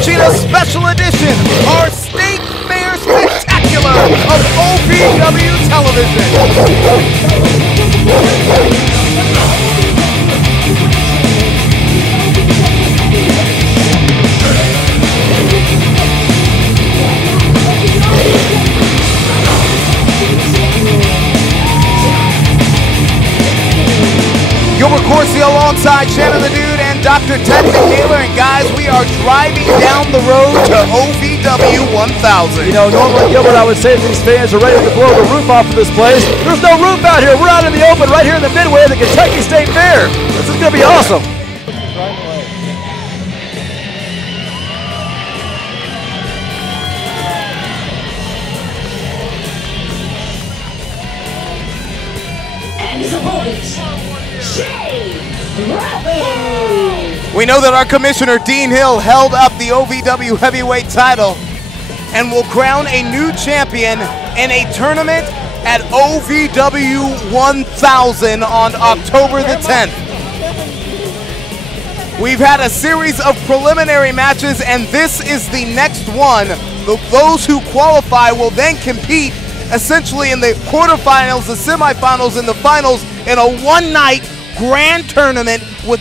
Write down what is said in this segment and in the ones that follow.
launching a special edition, our State Fair Spectacular of OVW Television. Gilbert Corsi alongside Shannon the Dude and Dr. Ted McNaylor. And guys, we are driving down the road to OVW 1000. You know, normally, Gilbert, I would say these fans are ready to blow the roof off of this place. There's no roof out here. We're out in the open right here in the midway of the Kentucky State Fair. This is going to be awesome. We know that our commissioner, Dean Hill, held up the OVW heavyweight title and will crown a new champion in a tournament at OVW 1000 on October the 10th. We've had a series of preliminary matches, and this is the next one. Those who qualify will then compete essentially in the quarterfinals, the semifinals, and the finals in a one-night grand tournament with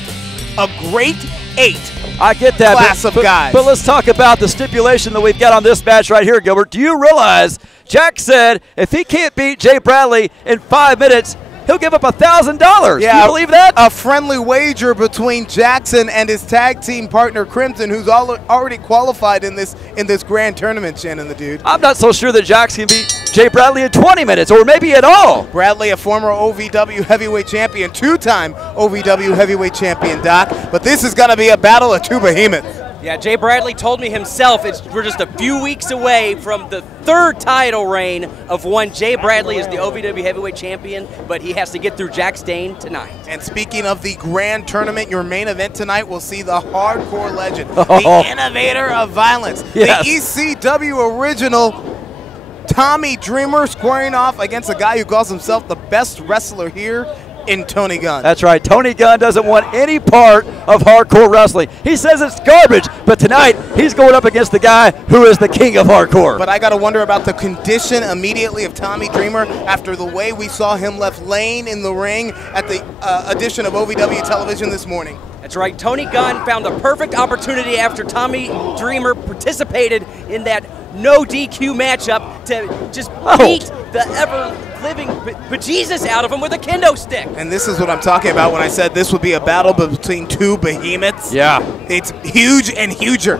a great 8. I get that class of guys. But let's talk about the stipulation that we've got on this match right here, Gilbert. Do you realize Jack said if he can't beat Jay Bradley in 5 minutes, he'll give up $1,000. Yeah, do you believe that? A friendly wager between Jackson and his tag team partner Crimson, who's already qualified in this grand tournament, Shannon the Dude. I'm not so sure that Jackson can beat Jay Bradley in 20 minutes, or maybe at all. Bradley, a former OVW heavyweight champion, 2-time OVW heavyweight champion, Doc. But this is going to be a battle of two behemoths. Yeah, Jay Bradley told me himself we're just a few weeks away from the 3rd title reign of one. Jay Bradley is the OVW heavyweight champion, but he has to get through Jack Stain tonight. And speaking of the grand tournament, your main event tonight will see the hardcore legend, the innovator of violence, yes, the ECW original, Tommy Dreamer, squaring off against a guy who calls himself the best wrestler here in Tony Gunn. That's right. Tony Gunn doesn't want any part of hardcore wrestling. He says it's garbage, but tonight he's going up against the guy who is the king of hardcore. But I got to wonder about the condition immediately of Tommy Dreamer after the way we saw him left laying in the ring at the edition of OVW Television this morning. That's right. Tony Gunn found the perfect opportunity after Tommy Dreamer participated in that no DQ matchup to just beat the ever-living bejesus out of him with a kendo stick. And this is what I'm talking about when I said this would be a battle between two behemoths. Yeah. It's huge and huger.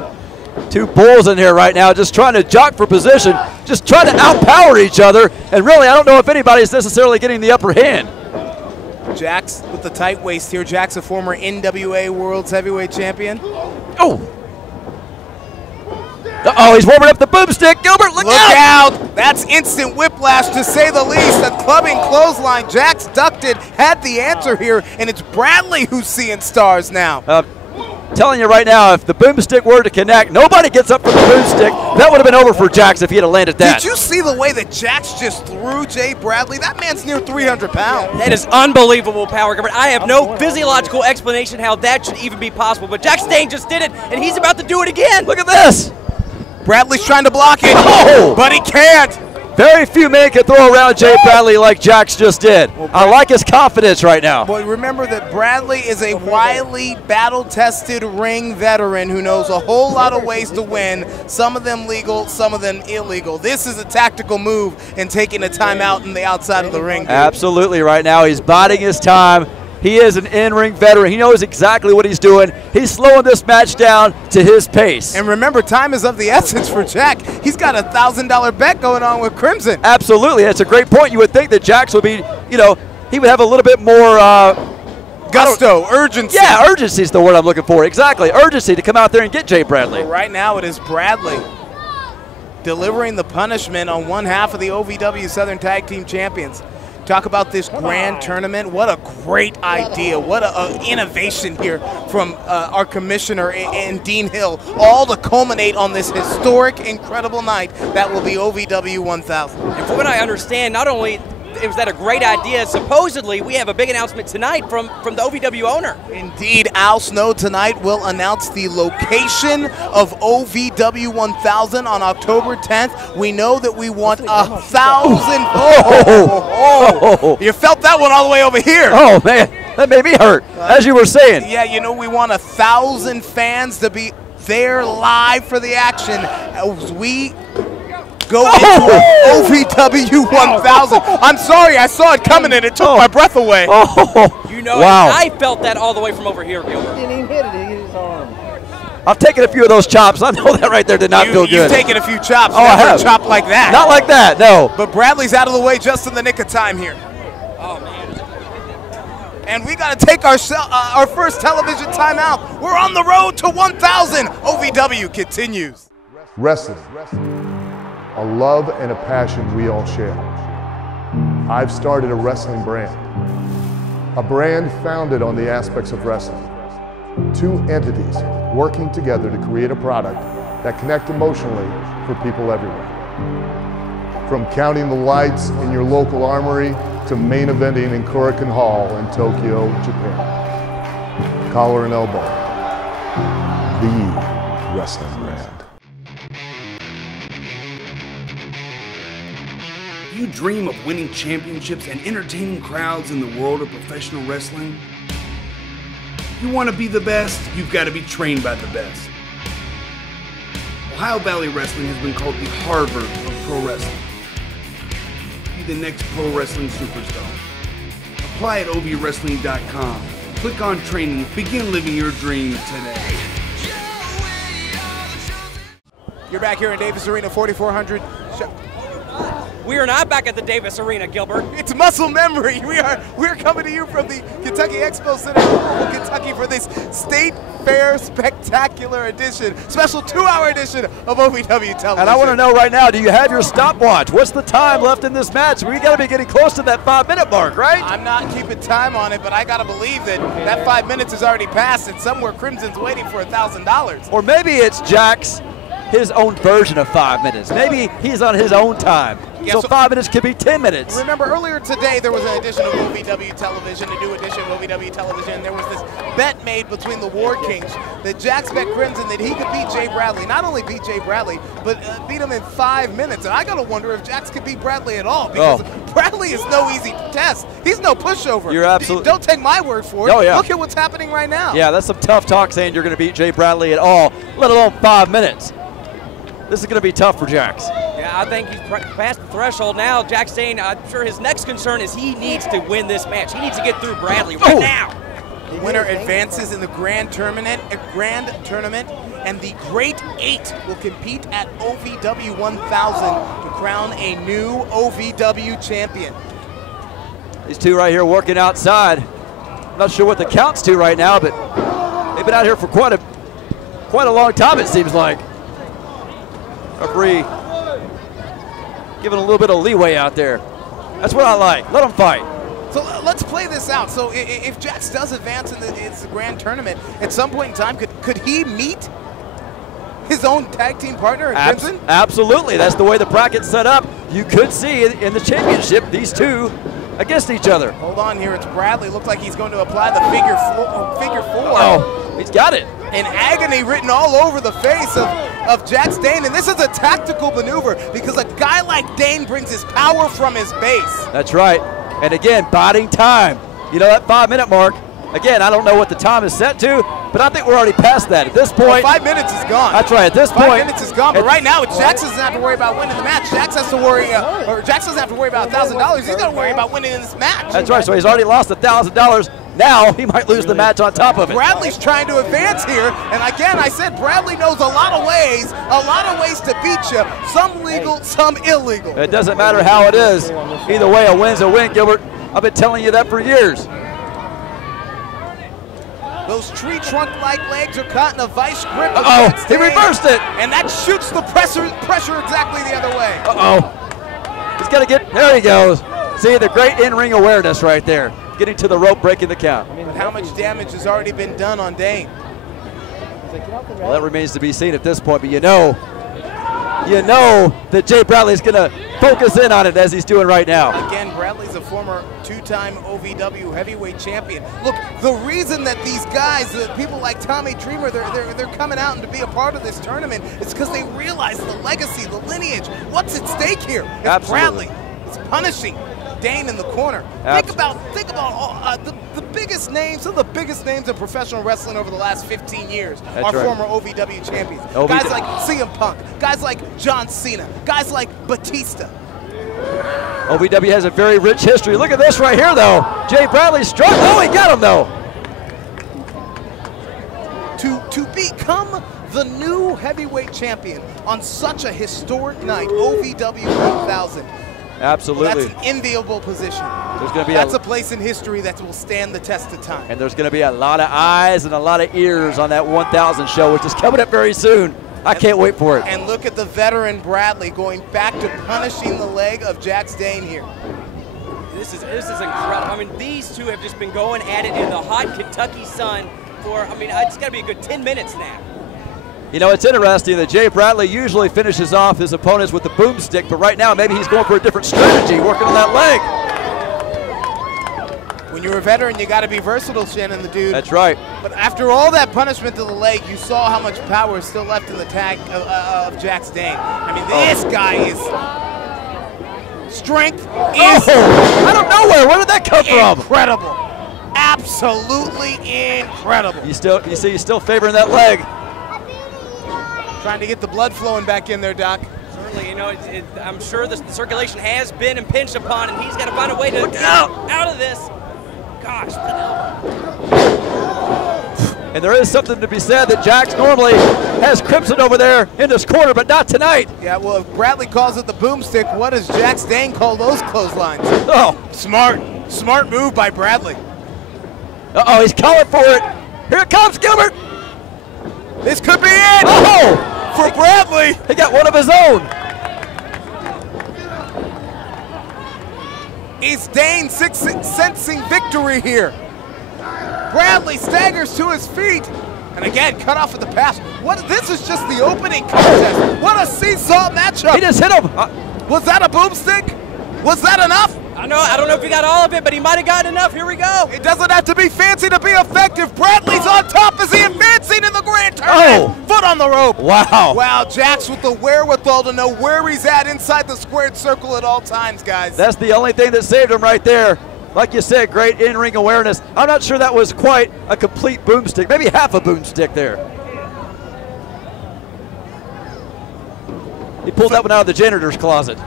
Two bulls in here right now just trying to jock for position, just trying to outpower each other, and really I don't know if anybody's necessarily getting the upper hand. Jax with the tight waist here. Jax, a former NWA World's Heavyweight Champion. Oh, he's warming up the boomstick. Gilbert, look out! That's instant whiplash, to say the least. A clubbing clothesline. Jax ducked it, had the answer here, and it's Bradley who's seeing stars now. Telling you right now, if the boomstick were to connect, nobody gets up for the boomstick. That would have been over for Jax if he had landed that. Did you see the way that Jax just threw Jay Bradley? That man's near 300 pounds. That is unbelievable power, Gilbert. I have no physiological explanation how that should even be possible, but Jack Stain just did it, and he's about to do it again. Look at this. Bradley's trying to block it, but he can't. Very few men can throw around Jay Bradley like Jax just did. I like his confidence right now. But remember that Bradley is a wily, battle-tested ring veteran who knows a whole lot of ways to win, some of them legal, some of them illegal. This is a tactical move in taking a timeout in the outside of the ring. Absolutely right now. He's biding his time. He is an in-ring veteran. He knows exactly what he's doing. He's slowing this match down to his pace. And remember, time is of the essence for Jack. He's got a $1,000 bet going on with Crimson. Absolutely. That's a great point. You would think that Jax would be, you know, he would have a little bit more gusto, urgency. Yeah, urgency is the word I'm looking for. Exactly. Urgency to come out there and get Jay Bradley. Well, right now it is Bradley delivering the punishment on one half of the OVW Southern Tag Team Champions. Talk about this grand tournament. What a great idea. What an innovation here from our commissioner and Dean Hill, all to culminate on this historic, incredible night that will be OVW 1000. And from what I understand, not only was that a great idea. Supposedly, we have a big announcement tonight from the OVW owner. Indeed, Al Snow tonight will announce the location of OVW 1000 on October 10th. We know that we want 1,000. You felt that one all the way over here. Oh, man, that made me hurt, as you were saying. Yeah, you know, we want 1,000 fans to be there live for the action as we go into OVW 1000. I'm sorry, I saw it coming and it took my breath away. You know, wow. I felt that all the way from over here, Gilbert. He didn't even hit it, he hit his arm. I've taken a few of those chops. I know that right there did not feel good. You've taken a few chops. Oh, I Never have. a chop like that. Not like that, no. But Bradley's out of the way just in the nick of time here. Oh, man. And we got to take our first television timeout. We're on the road to 1,000. OVW continues. Wrestling, a love and a passion we all share. I've started a wrestling brand, a brand founded on the aspects of wrestling. Two entities working together to create a product that connect emotionally for people everywhere. From counting the lights in your local armory to main eventing in Korakuen Hall in Tokyo, Japan. Collar and Elbow, the wrestling brand. You dream of winning championships and entertaining crowds in the world of professional wrestling? You want to be the best, you've got to be trained by the best. Ohio Valley Wrestling has been called the Harvard of pro wrestling. Be the next pro wrestling superstar. Apply at ovwrestling.com. Click on training. Begin living your dream today. You're back here in Davis Arena, 4,400. We are not back at the Davis Arena, Gilbert. It's muscle memory. We're coming to you from the Kentucky Expo Center in Louisville, Kentucky for this State Fair Spectacular Edition, special 2-hour edition of OVW Television. And I want to know right now, do you have your stopwatch? What's the time left in this match? We got to be getting close to that 5-minute mark, right? I'm not keeping time on it, but I got to believe that 5 minutes has already passed and somewhere Crimson's waiting for $1,000. Or maybe it's Jack's, his own version of 5 minutes. Maybe he's on his own time. Yeah, so so 5 minutes could be 10 minutes. Remember earlier today there was an edition of OVW Television, a new edition of OVW Television. There was this bet made between the War Kings that Jax bet Crimson that he could beat Jay Bradley. Not only beat Jay Bradley, but beat him in 5 minutes. And I got to wonder if Jax could beat Bradley at all, because Bradley is no easy test. He's no pushover. You're absolutely. Don't take my word for it. Oh, yeah. Look at what's happening right now. Yeah, that's some tough talk saying you're going to beat Jay Bradley at all, let alone 5 minutes. This is going to be tough for Jax. Yeah, I think he's past the threshold now. Jack's saying, I'm sure his next concern is he needs to win this match. He needs to get through Bradley right now. The winner advances in the grand tournament, and the Great 8 will compete at OVW 1000 to crown a new OVW champion. These two right here working outside. Not sure what the count's to right now, but they've been out here for quite a long time, it seems like. Referee giving a little bit of leeway out there. That's what I like. Let them fight. So let's play this out. So if Jax does advance in the grand tournament, at some point in time, could he meet his own tag team partner in Crimson? Absolutely. That's the way the bracket's set up. You could see in the championship these two against each other. Hold on here. It's Bradley. Looks like he's going to apply the figure four. Oh, he's got it. And agony written all over the face of Jax Dane. And this is a tactical maneuver because a guy like Dane brings his power from his base. That's right. And again, biding time. You know, that 5 minute mark, again, I don't know what the time is set to, but I think we're already past that. At this point, well, 5 minutes is gone. That's right. At this point, 5 minutes is gone. But right now, Jax doesn't have to worry about winning the match. Jax has to worry, or Jax doesn't have to worry about $1,000. He's got to worry about winning in this match. That's right. So he's already lost $1,000. Now he might lose the match on top of it. Bradley's trying to advance here, and again, I said Bradley knows a lot of ways to beat you. Some legal, some illegal. It doesn't matter how it is. Either way, a win's a win, Gilbert. I've been telling you that for years. Those tree trunk-like legs are caught in a vice grip. Uh-oh, he reversed it. And that shoots the pressure exactly the other way. Uh-oh. He's got to get, there he goes. See, the great in-ring awareness right there. Getting to the rope, breaking the count. But how much damage has already been done on Dane? Well, that remains to be seen at this point, but you know that Jay Bradley's going to focus in on it as he's doing right now. Again, Bradley's a former two-time OVW heavyweight champion. Look, the reason that these guys, people like Tommy Dreamer, they're coming out and to be a part of this tournament is because they realize the legacy, the lineage, what's at stake here. It's Absolutely. Bradley. It's punishing Dane in the corner. Absolutely. Think about all, the biggest names, some of the biggest names in professional wrestling over the last 15 years are former OVW champions. Guys like CM Punk, guys like John Cena, guys like Batista. OVW has a very rich history. Look at this right here, though. Jay Bradley struck. Oh, he got him, though. To become the new heavyweight champion on such a historic night, OVW 1000. Absolutely. Well, that's an enviable position. There's going to be that's a place in history that will stand the test of time. And there's going to be a lot of eyes and a lot of ears on that 1000 show, which is coming up very soon. I can't wait for it. And look at the veteran Bradley going back to punishing the leg of Jax Dane here. This is incredible. I mean, these two have just been going at it in the hot Kentucky sun for, I mean, it's got to be a good 10 minutes now. You know, it's interesting that Jay Bradley usually finishes off his opponents with the boomstick, but right now maybe he's going for a different strategy, working on that leg. When you're a veteran, you got to be versatile, Shannon, the dude. That's right. But after all that punishment to the leg, you saw how much power is still left in the tag of Jax Dane. I mean, this guy is strength is out of nowhere. Where did that come from? Incredible. Absolutely incredible. You see, he's still favoring that leg. Trying to get the blood flowing back in there, Doc. Certainly, you know, I'm sure the circulation has been impinged upon, and he's got to find a way to get out of this. Gosh, what an elbow. And there is something to be said that Jax normally has Crimson over there in this corner, but not tonight. Yeah, well, if Bradley calls it the boomstick, what does Jax Dane call those clotheslines? Oh. Smart move by Bradley. Uh-oh, he's calling for it. Here it comes, Gilbert. This could be it! Oh! For Bradley! He got one of his own. Is Dane sensing victory here? Bradley staggers to his feet. And again, cut off at the pass. This is just the opening contest. What a seesaw matchup. He just hit him. Was that a boomstick? Was that enough? I don't know if he got all of it, but he might have gotten enough. Here we go. It doesn't have to be fancy to be effective. Bradley's on top as he advancing in the grand tournament. Oh. Foot on the rope. Wow. Wow, Jax with the wherewithal to know where he's at inside the squared circle at all times, guys. That's the only thing that saved him right there. Like you said, great in-ring awareness. I'm not sure that was quite a complete boomstick. Maybe half a boomstick there. He pulled that one out of the janitor's closet.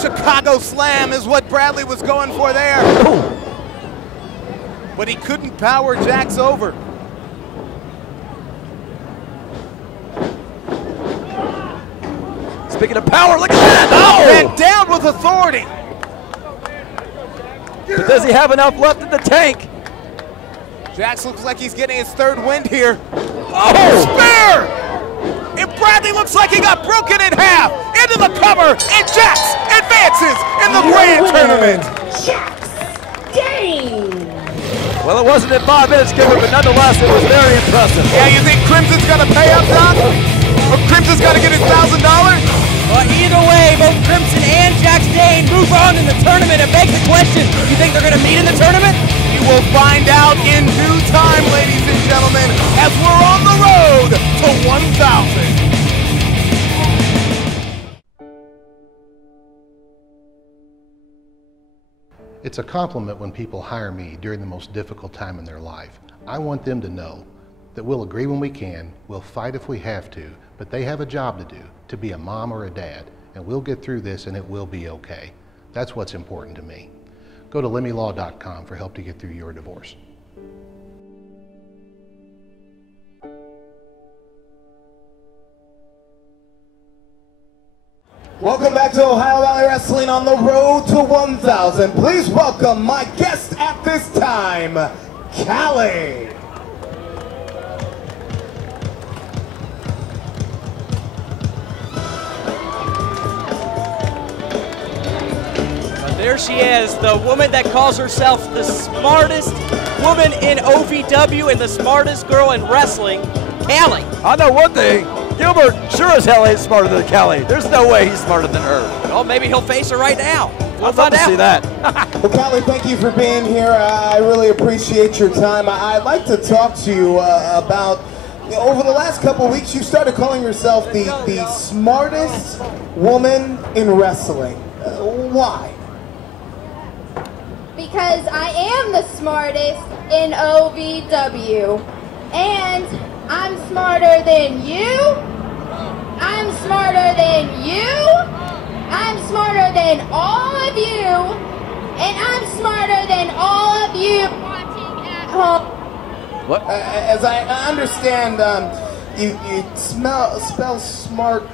Chicago Slam is what Bradley was going for there. Oh. But he couldn't power Jax over. Speaking of power, look at that. Oh! And down with authority. But does he have enough left in the tank? Jax looks like he's getting his third wind here. Oh! Spear! And Bradley looks like he got broken in half. Into the cover, and Jax advances in the grand tournament. Jax Dane. Well, it wasn't in 5 minutes, Gilbert, but nonetheless, it was very impressive. Yeah, you think Crimson's gonna pay up, Doc? Or Crimson's gotta get his $1,000? Well, either way, both Crimson and Jax Dane move on in the tournament and beg the question, you think they're gonna meet in the tournament? You will find out in due time, ladies and gentlemen, as we're on the road to 1,000. It's a compliment when people hire me during the most difficult time in their life. I want them to know that we'll agree when we can, we'll fight if we have to, but they have a job to do, to be a mom or a dad, and we'll get through this and it will be okay. That's what's important to me. Go to lemmylaw.com for help to get through your divorce. Welcome back to Ohio Valley Wrestling on the road to 1,000. Please welcome my guest at this time, Callie. There she is, the woman that calls herself the smartest woman in OVW and the smartest girl in wrestling, Callie. I know one thing. Gilbert sure as hell ain't smarter than Callie. There's no way he's smarter than her. Well, maybe he'll face her right now. I'd love to see that. Well, Callie, thank you for being here. I really appreciate your time. I'd like to talk to you about, over the last couple of weeks, you started calling yourself the smartest woman in wrestling. Why? Because I am the smartest in OVW. And I'm smarter than you. I'm smarter than you. I'm smarter than all of you. And I'm smarter than all of you watching at home. What? As I understand, you spell smart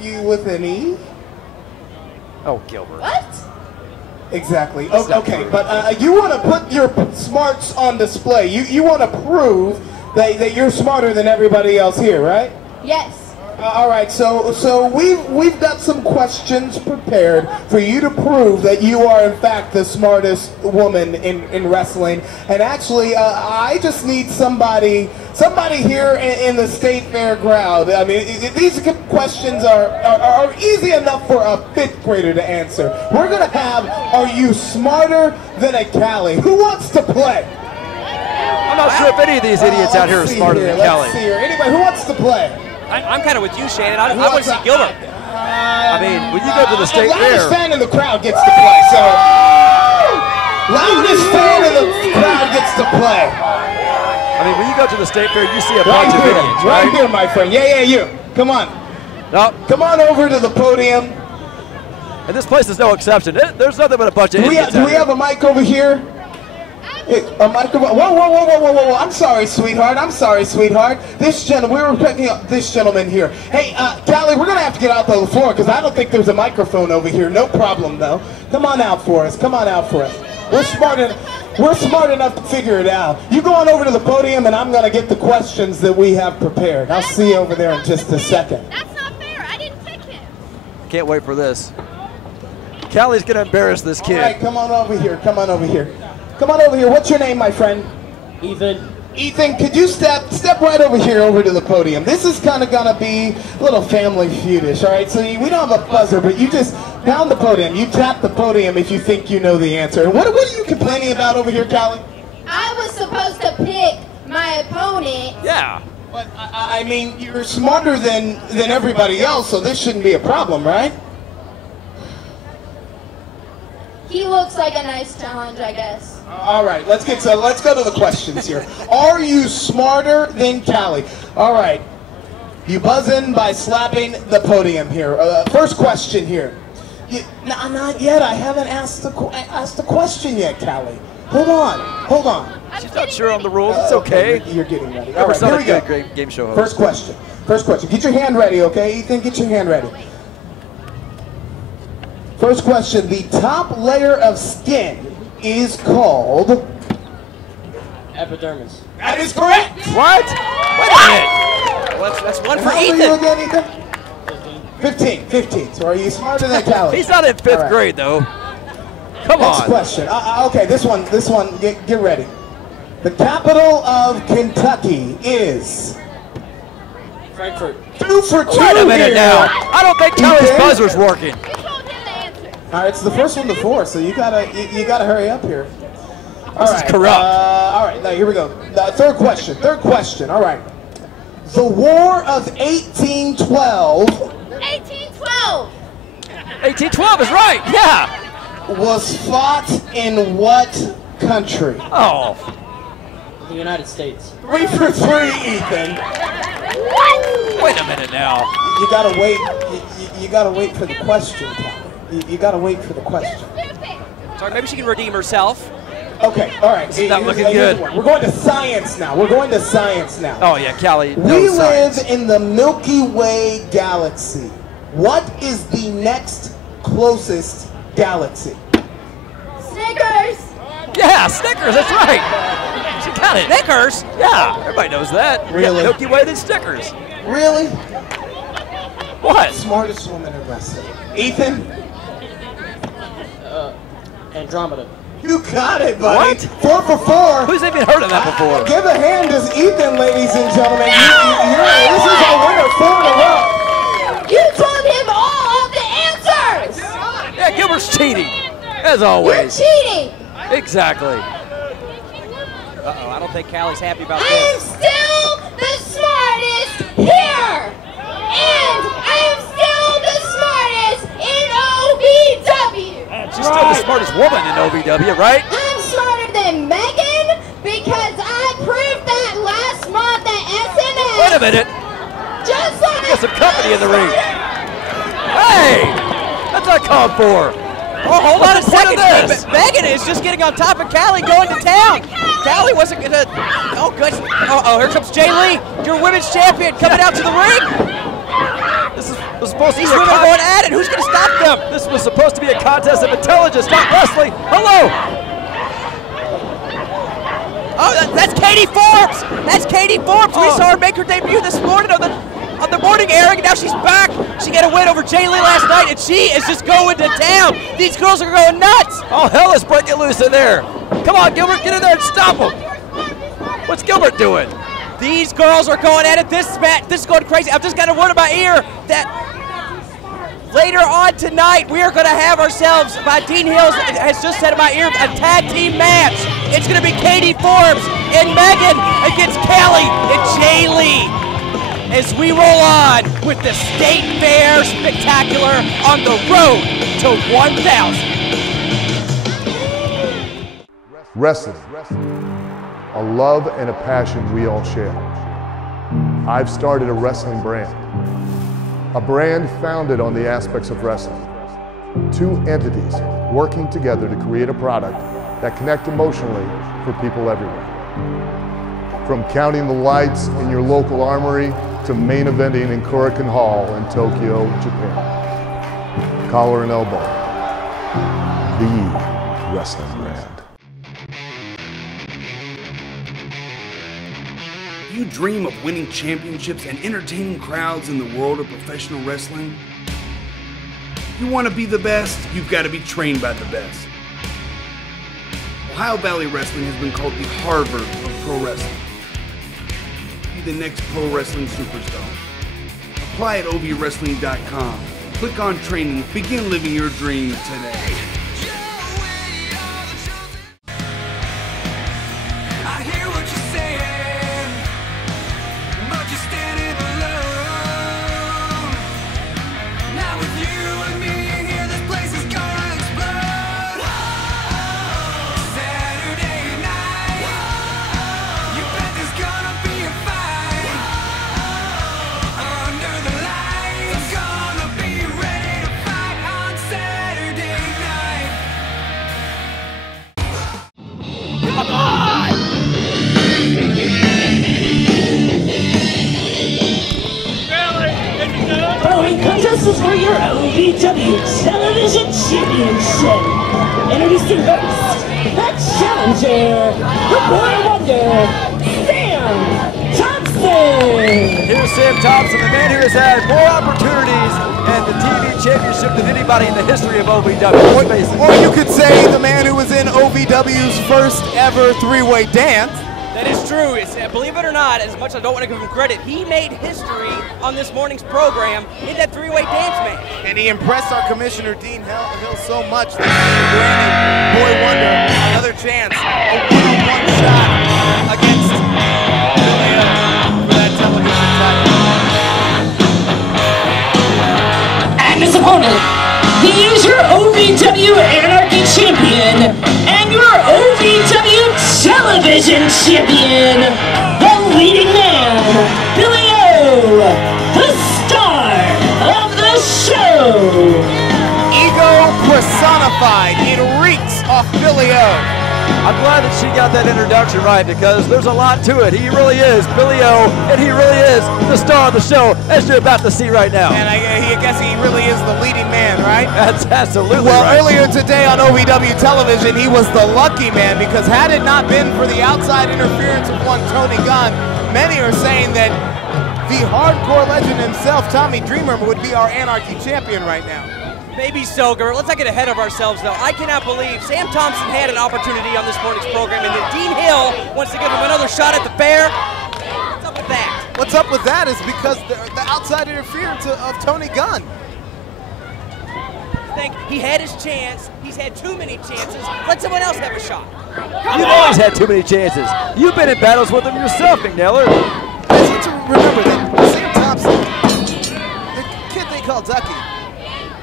you with an E? Oh, Gilbert. What? Exactly. Okay, but you want to put your smarts on display. You want to prove that you're smarter than everybody else here, right? Yes. All right. So we've got some questions prepared for you to prove that you are in fact the smartest woman in wrestling. And actually, I just need somebody here in the State Fair crowd. I mean, these questions are easy enough for a 5th grader to answer. We're gonna have, are you smarter than a Callie? Who wants to play? I'm not sure if any of these idiots out here are smarter than Callie. Let's see here. Anybody, who wants to play? I'm kind of with you, Shannon. I want to see Gilbert. I mean, when you go to the State Fair. Loudest fan in the crowd gets to play, so. Loudest fan in the crowd gets to play. I mean, when you go to the State Fair, you see a bunch of idiots, right? Right here, my friend. Yeah, you. Come on. No. Come on over to the podium. And this place is no exception. There's nothing but a bunch of idiots. Do we have a mic over here? A microphone. Whoa. I'm sorry, sweetheart. This gentleman, we were picking up this gentleman here. Hey, Callie, we're going to have to get out to the floor because I don't think there's a microphone over here. No problem, though. Come on out for us. We're smart enough to figure it out. You go on over to the podium, and I'm going to get the questions that we have prepared. I'll see you over there in just a second. That's not fair. I didn't pick him. Can't wait for this. Callie's going to embarrass this kid. All right, come on over here. What's your name, my friend? Ethan. Ethan, could you step right over here over to the podium? This is kind of going to be a little family feudish, all right? So we don't have a buzzer, but you just pound the podium. You tap the podium if you think you know the answer. And what are you complaining about over here, Callie? I was supposed to pick my opponent. Yeah. But, I mean, you're smarter than everybody else, so this shouldn't be a problem, right? He looks like a nice challenge, I guess. All right, let's go to the questions here. Are you smarter than Callie? All right, you buzz in by slapping the podium here. First question here. Not yet. I haven't asked the question yet, Callie. Hold on. She's not sure on the rules. It's okay. You're getting ready. All right, here we go. Great game show host. First question. Get your hand ready, okay, Ethan? Get your hand ready. First question. The top layer of skin is called... Epidermis. That is correct. What? Wait a minute. Well, that's one for How old are you Ethan. again, Ethan? 15. So are you smarter than Callie? He's not in 5th grade, though. Come Next on. question. Okay, this one. Get ready. The capital of Kentucky is... Frankfurt. 2 for 2 Wait a minute here. now. I don't think Callie's Ethan? buzzer's working. You told him the answer. All right, it's the first one to 4, so you gotta hurry up here. This is corrupt. All right, now here we go. Third question. All right. The War of 1812 1812. 1812 is right. Yeah. was fought in what country? Oh. The United States. 3 for 3, Ethan. Wait a minute now. You gotta wait. You gotta wait for the question, Callie. You gotta wait for the question. Sorry, maybe she can redeem herself. Okay, all right. This is not looking Here's good. one. We're going to science now. Oh yeah, Callie. We No science. live in the Milky Way galaxy. What is the next closest galaxy? Snickers. Yeah, Snickers. That's right. She got it. Snickers? Yeah, everybody knows that. Really? Yeah, Milky Way than Snickers. Really? What? Smartest woman in wrestling. Ethan? Andromeda. You got it, buddy. What? 4 for 4. Who's even heard of that before? Give a hand to Ethan, ladies and gentlemen. This is our winner, 4 As always. You're cheating. Exactly. Uh-oh, I don't think Callie's happy about I this. am still the smartest here. And I am still the smartest in OVW. She's still the smartest woman in OVW, right? I'm smarter than Megan because I proved that last month at SNS. Wait a minute. Just like Got some company in the ring. Hey! That's not called for. Oh, hold on a What's the point second. of this? Megan is just getting on top of Callie going to town. Callie wasn't going to. Oh, good. Uh-oh, here comes Jay Lee, your women's champion, coming out to the ring. This was supposed to be These a women are going at it. Who's going to stop them? This was supposed to be a contest of intelligence, not wrestling. Hello! Oh, that's Katie Forbes. That's Katie Forbes. We saw her make her debut this morning on the morning airing, and now she's back. She got a win over Jay Lee last night, and she is just going to town. These girls are going nuts. All hell is breaking loose in there. Come on, Gilbert, get in there and stop them. What's Gilbert doing? These girls are going at it. This is going crazy. I've just got a word in my ear that later on tonight we are going to have ourselves, by Dean Hills has just said in my ear, a tag team match. It's going to be Katie Forbes and Megan against Callie and Jay Lee, as we roll on with the State Fair Spectacular on the road to 1,000. Wrestling, a love and a passion we all share. I've started a wrestling brand, a brand founded on the aspects of wrestling. Two entities working together to create a product that connect emotionally for people everywhere. From counting the lights in your local armory to main eventing in Korakuen Hall in Tokyo, Japan. Collar and elbow, the wrestling brand. You dream of winning championships and entertaining crowds in the world of professional wrestling? You want to be the best, you've got to be trained by the best. Ohio Valley Wrestling has been called the Harvard of pro wrestling. Be the next pro wrestling superstar. Apply at ovwrestling.com. Click on training. Begin living your dream today. Contest for your OVW Television Championship. Introducing first, the challenger, the boy wonder, Sam Thompson. Here's Sam Thompson, the man who has had more opportunities at the TV championship than anybody in the history of OVW. Or you could say the man who was in OVW's first ever three-way dance. That is true. Believe it or not, as much as I don't want to give him credit, he made history on this morning's program in that three-way dance match. And he impressed our commissioner, Dean Hill, so much that he granted Boy Wonder another chance, a one-on-one shot against Billy for that television title. And his opponent, he is your OVW Anarchy Champion and your OVW Television Champion, the leading man, Billy O, the star of the show. Ego personified, it reeks off Billy O. I'm glad that she got that introduction right because there's a lot to it. He really is Billy O, and he really is the star of the show, as you're about to see right now. And I guess he really is the leading man, right? That's absolutely well, right. Earlier today on OVW television, he was the lucky man because had it not been for the outside interference of one Tony Gunn, many are saying that the hardcore legend himself, Tommy Dreamer, would be our Anarchy champion right now. Maybe so, Gert. Let's not get ahead of ourselves, though. I cannot believe Sam Thompson had an opportunity on this morning's program, and then Dean Hill wants to give him another shot at the fair. What's up with that? What's up with that is because the outside interference of Tony Gunn. think he had his chance. He's had too many chances. Let someone else have a shot. You've always had too many chances. You've been in battles with him yourself, McNaylor. I need to remember that Sam Thompson, the kid they call Ducky,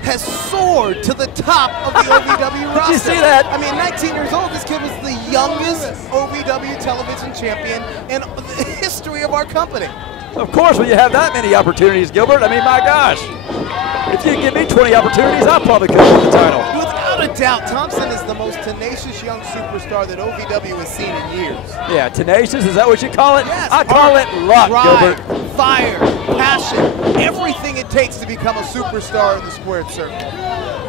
has soared to the top of the OVW roster. Did you see that? I mean, 19 years old, this kid was the youngest OVW television champion in the history of our company. Of course, when you have that many opportunities, Gilbert, I mean, my gosh. If you give me 20 opportunities, I probably could win the title. Without a doubt, Thompson is the most tenacious young superstar that OVW has seen in years. Yeah, tenacious, is that what you call it? Yes. I call it luck, Drive, Gilbert. fire, passion, everything it takes to become a superstar in the squared circle.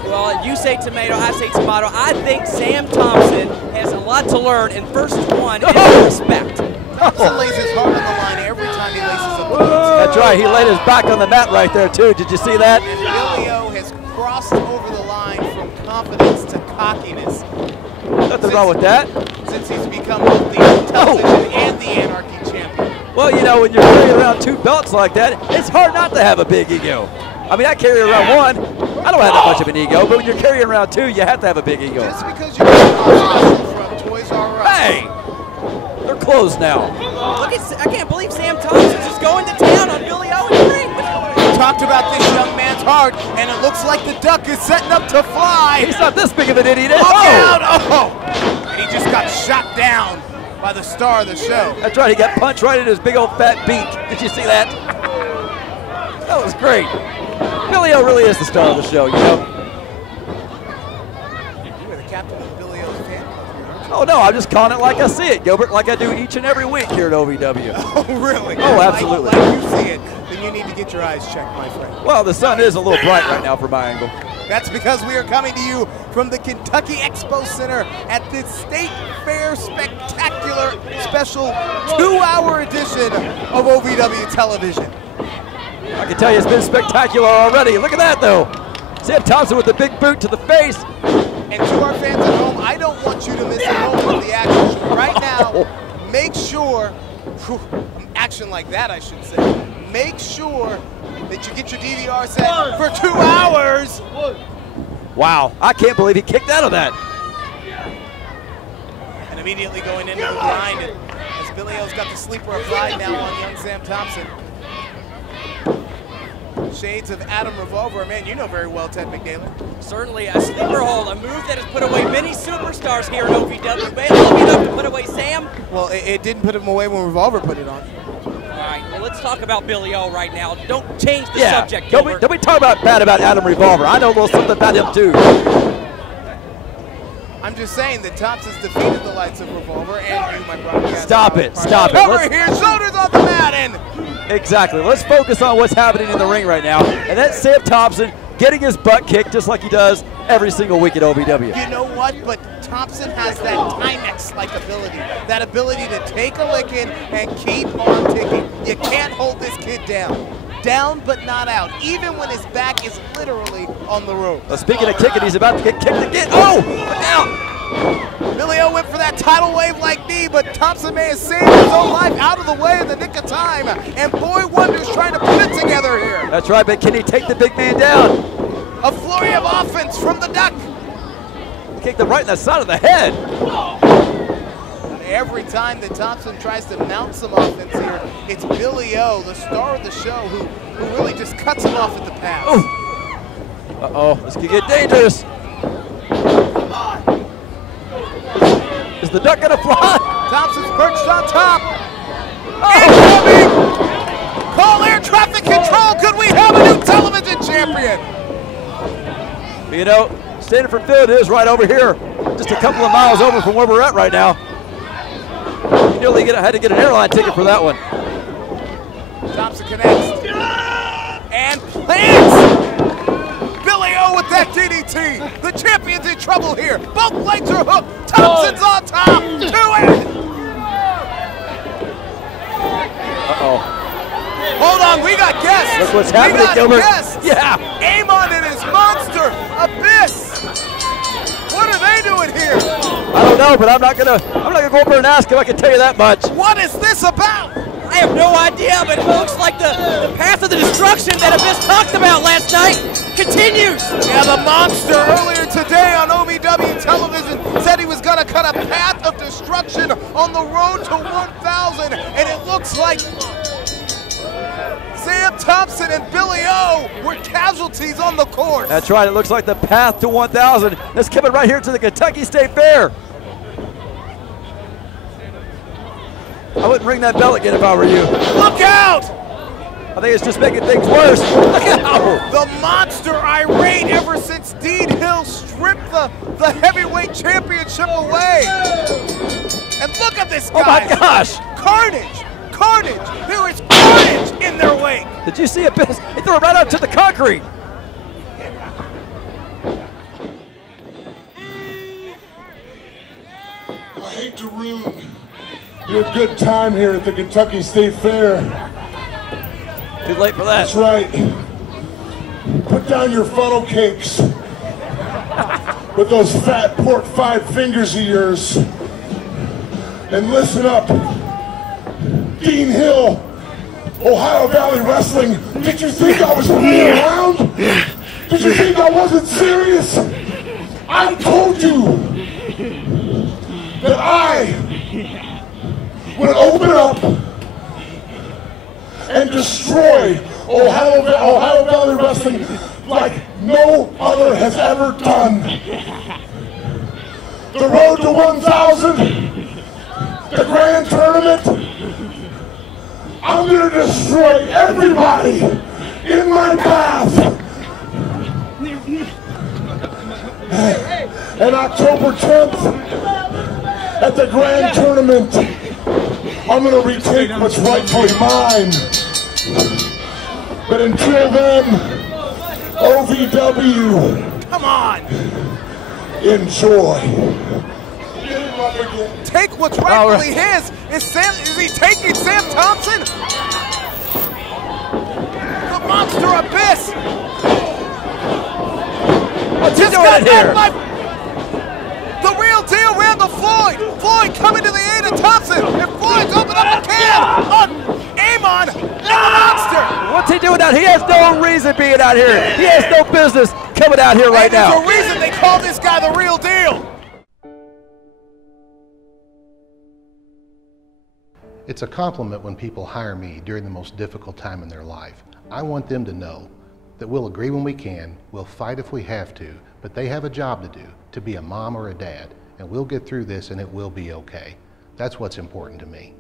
Well, you say tomato, I say tomato. I think Sam Thompson has a lot to learn, and first one is respect. Thompson lays his heart on the line every time he laces up. That's right, he laid his back on the mat right there, too. Did you see that? And Billy O has crossed over the line from confidence to cockiness. Nothing wrong with that. Since he's become both the television and the Anarchy champion. Well, you know, when you're carrying around 2 belts like that, it's hard not to have a big ego. I mean, I carry around 1. I don't have that much of an ego, but when you're carrying around 2, you have to have a big ego. Just because you from Toys R Us. Hey! They're closed now. Look at, I can't believe Sam Thompson's just going to town on Billy O in the ring. We talked about this young man's heart, and it looks like the duck is setting up to fly. He's not this big of an idiot. Look out! Oh! And he just got shot down by the star of the show. That's right, he got punched right in his big old fat beak. Did you see that? That was great. Billy O really is the star of the show, you know? You were the captain of Billy O's fan club. Oh, no, I'm just calling it like I see it, Gilbert, like I do each and every week here at OVW. Oh, really? Oh, absolutely. Like you see it, then you need to get your eyes checked, my friend. Well, the sun is a little bright right now from my angle. That's because we are coming to you from the Kentucky Expo Center at the State Fair Spectacular Special 2-hour edition of OVW Television. I can tell you it's been spectacular already. Look at that, though. Sam Thompson with the big boot to the face. And to our fans at home, I don't want you to miss a moment of the action. Right now, make sure, action like that, I should say, make sure that you get your DVR set for 2 hours. Wow, I can't believe he kicked out of that. And immediately going into the grind, as Billy O's got the sleeper applied now on young Sam Thompson. Shades of Adam Revolver. Man, you know very well Ted McNaylor. Certainly a sleeper hold, a move that has put away many superstars here at OVW. But long enough to put away Sam. Well, it didn't put him away when Revolver put it on. All right, well, let's talk about Billy O right now. Don't change the subject, Don't Gilbert. we talk bad about Adam Revolver. I know a little something about him, too. I'm just saying that Thompson's defeated the likes of Revolver and you, my broadcast. Stop it. Over here, shoulders on the mat, and exactly. Let's focus on what's happening in the ring right now. And that's Sam Thompson getting his butt kicked just like he does every single week at OVW. You know what? But Thompson has that Timex-like ability. That ability to take a licking and keep on ticking. You can't hold this kid down. Down but not out, even when his back is literally on the rope. Well, speaking of kicking, he's about to get kicked again. Oh, look out! Billy O went for that tidal wave like knee, but Thompson may have saved his own life out of the way in the nick of time. And boy wonders trying to put it together here. That's right, but can he take the big man down? A flurry of offense from the Duck. He kicked him right in the side of the head. Every time that Thompson tries to mount some offense here, it's Billy O, the star of the show, who really just cuts him off at the pass. Uh-oh, this could get dangerous. Is the Duck gonna fly? Thompson's perched on top. Incoming! Call air traffic control. Could we have a new television champion? You know, Stanford Field is right over here, just a couple of miles over from where we're at right now. You nearly had to get an airline ticket for that one. Thompson connects. And plants! Billy O with that DDT. The champion's in trouble here. Both legs are hooked. Thompson's on top. 2 it. Uh-oh. Hold on, we got guests. Look what's happening, Gilbert. Guests. Yeah. Amon and his monster Abyss. What are they doing here? I don't know, but I'm not gonna go over and ask him. I can tell you that much. What is this about? I have no idea, but it looks like the path of the destruction that Abyss talked about last night continues. Yeah, the monster earlier today on OVW television said he was going to cut a path of destruction on the road to 1,000, and it looks like Sam Thompson and Billy O were casualties on the course. That's right, it looks like the path to 1,000 is coming right here to the Kentucky State Fair. I wouldn't ring that bell again if I were you. Look out! I think it's just making things worse. Look out! The monster irate ever since Dean Hill stripped the heavyweight championship away. And look at this guy. Oh my gosh! Carnage! Carnage! There is carnage in their wake. Did you see a bit? He threw it right out to the concrete. I hate to ruin your good time here at the Kentucky State Fair. Too late for that. That's right. Put down your funnel cakes with those fat pork 5 fingers of yours and listen up. Dean Hill, Ohio Valley Wrestling, did you think I was playing around? Did you think I wasn't serious? I told you that I would open up and destroy Ohio Valley Wrestling like no other has ever done. The road to 1,000, the grand tournament, I'm going to destroy everybody in my path. And October 10th, at the grand tournament, I'm going to retake what's rightfully mine. But until then, OVW, come on, enjoy. Take what's rightfully his. Is he taking Sam Thompson? The monster Abyss. What's he doing here? The real deal, Randall Floyd. Floyd coming to the aid of Thompson. And Floyd's opened up a can on Amon and the monster. What's he doing out here? He has no reason being out here. He has no business coming out here right now. There's a reason they call this guy the real deal. It's a compliment when people hire me during the most difficult time in their life. I want them to know that we'll agree when we can, we'll fight if we have to, but they have a job to do, to be a mom or a dad, and we'll get through this and it will be okay. That's what's important to me.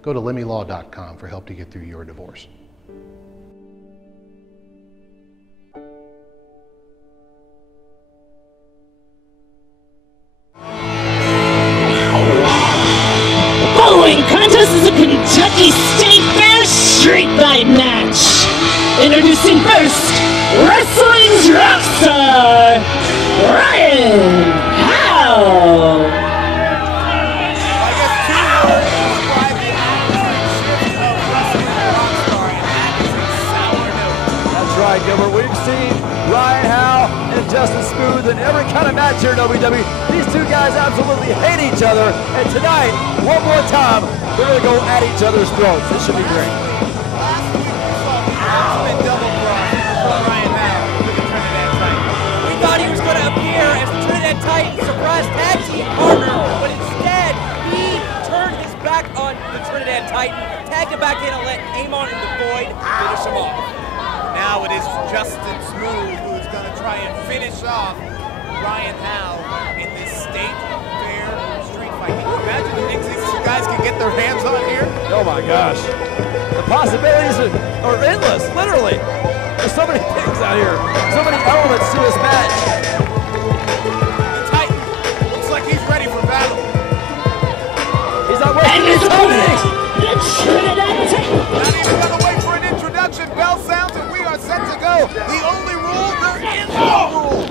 Go to lemmylaw.com for help to get through your divorce. Following contest is a Kentucky State Fair Street Fight match. Introducing first, wrestling's rockstar, Ryan Howe. That's right, Gilbert. We've seen Ryan Howe and Justin Smooth in every kind of match here in OVW. These two guys absolutely hate each other, and tonight, one more time, they're going to go at each other's throats. This should be great. We thought he was going to appear as the Trinidad Titan surprise tag team partner, but instead he turned his back on the Trinidad Titan, tagged him back in and let Amon in the Void finish him off. Now it is Justin Smooth who's going to try and finish off Ryan Howe in this State Fair street fight. Can you imagine the things these two guys can get their hands on here? Oh my gosh. The possibilities are endless, literally. There's so many things out here, so many elements to this match. The Titan looks like he's ready for battle. He's not waiting. And his opponent, the Trinidad Titan. Not even going to wait for an introduction. Bell sounds and we are set to go. The only rule, there is no rule.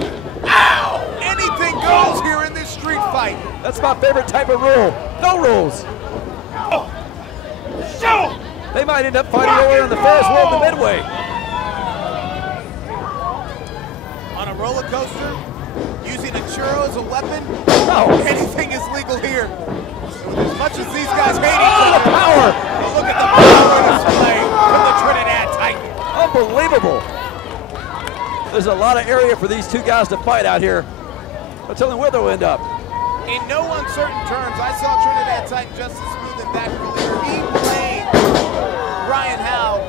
Ow! Anything goes here in this street fight. That's my favorite type of rule. No rules. Oh. Show! They might end up fighting over on the Ferris wheel of the Midway. On a roller coaster, using a churro as a weapon, anything is legal here. With as much as these guys hate each other, power! Look at the power Unbelievable. There's a lot of area for these two guys to fight out here. I'm telling you where they'll end up. In no uncertain terms, I saw Trinidad Titan just as smooth and back earlier. He blamed Ryan Howe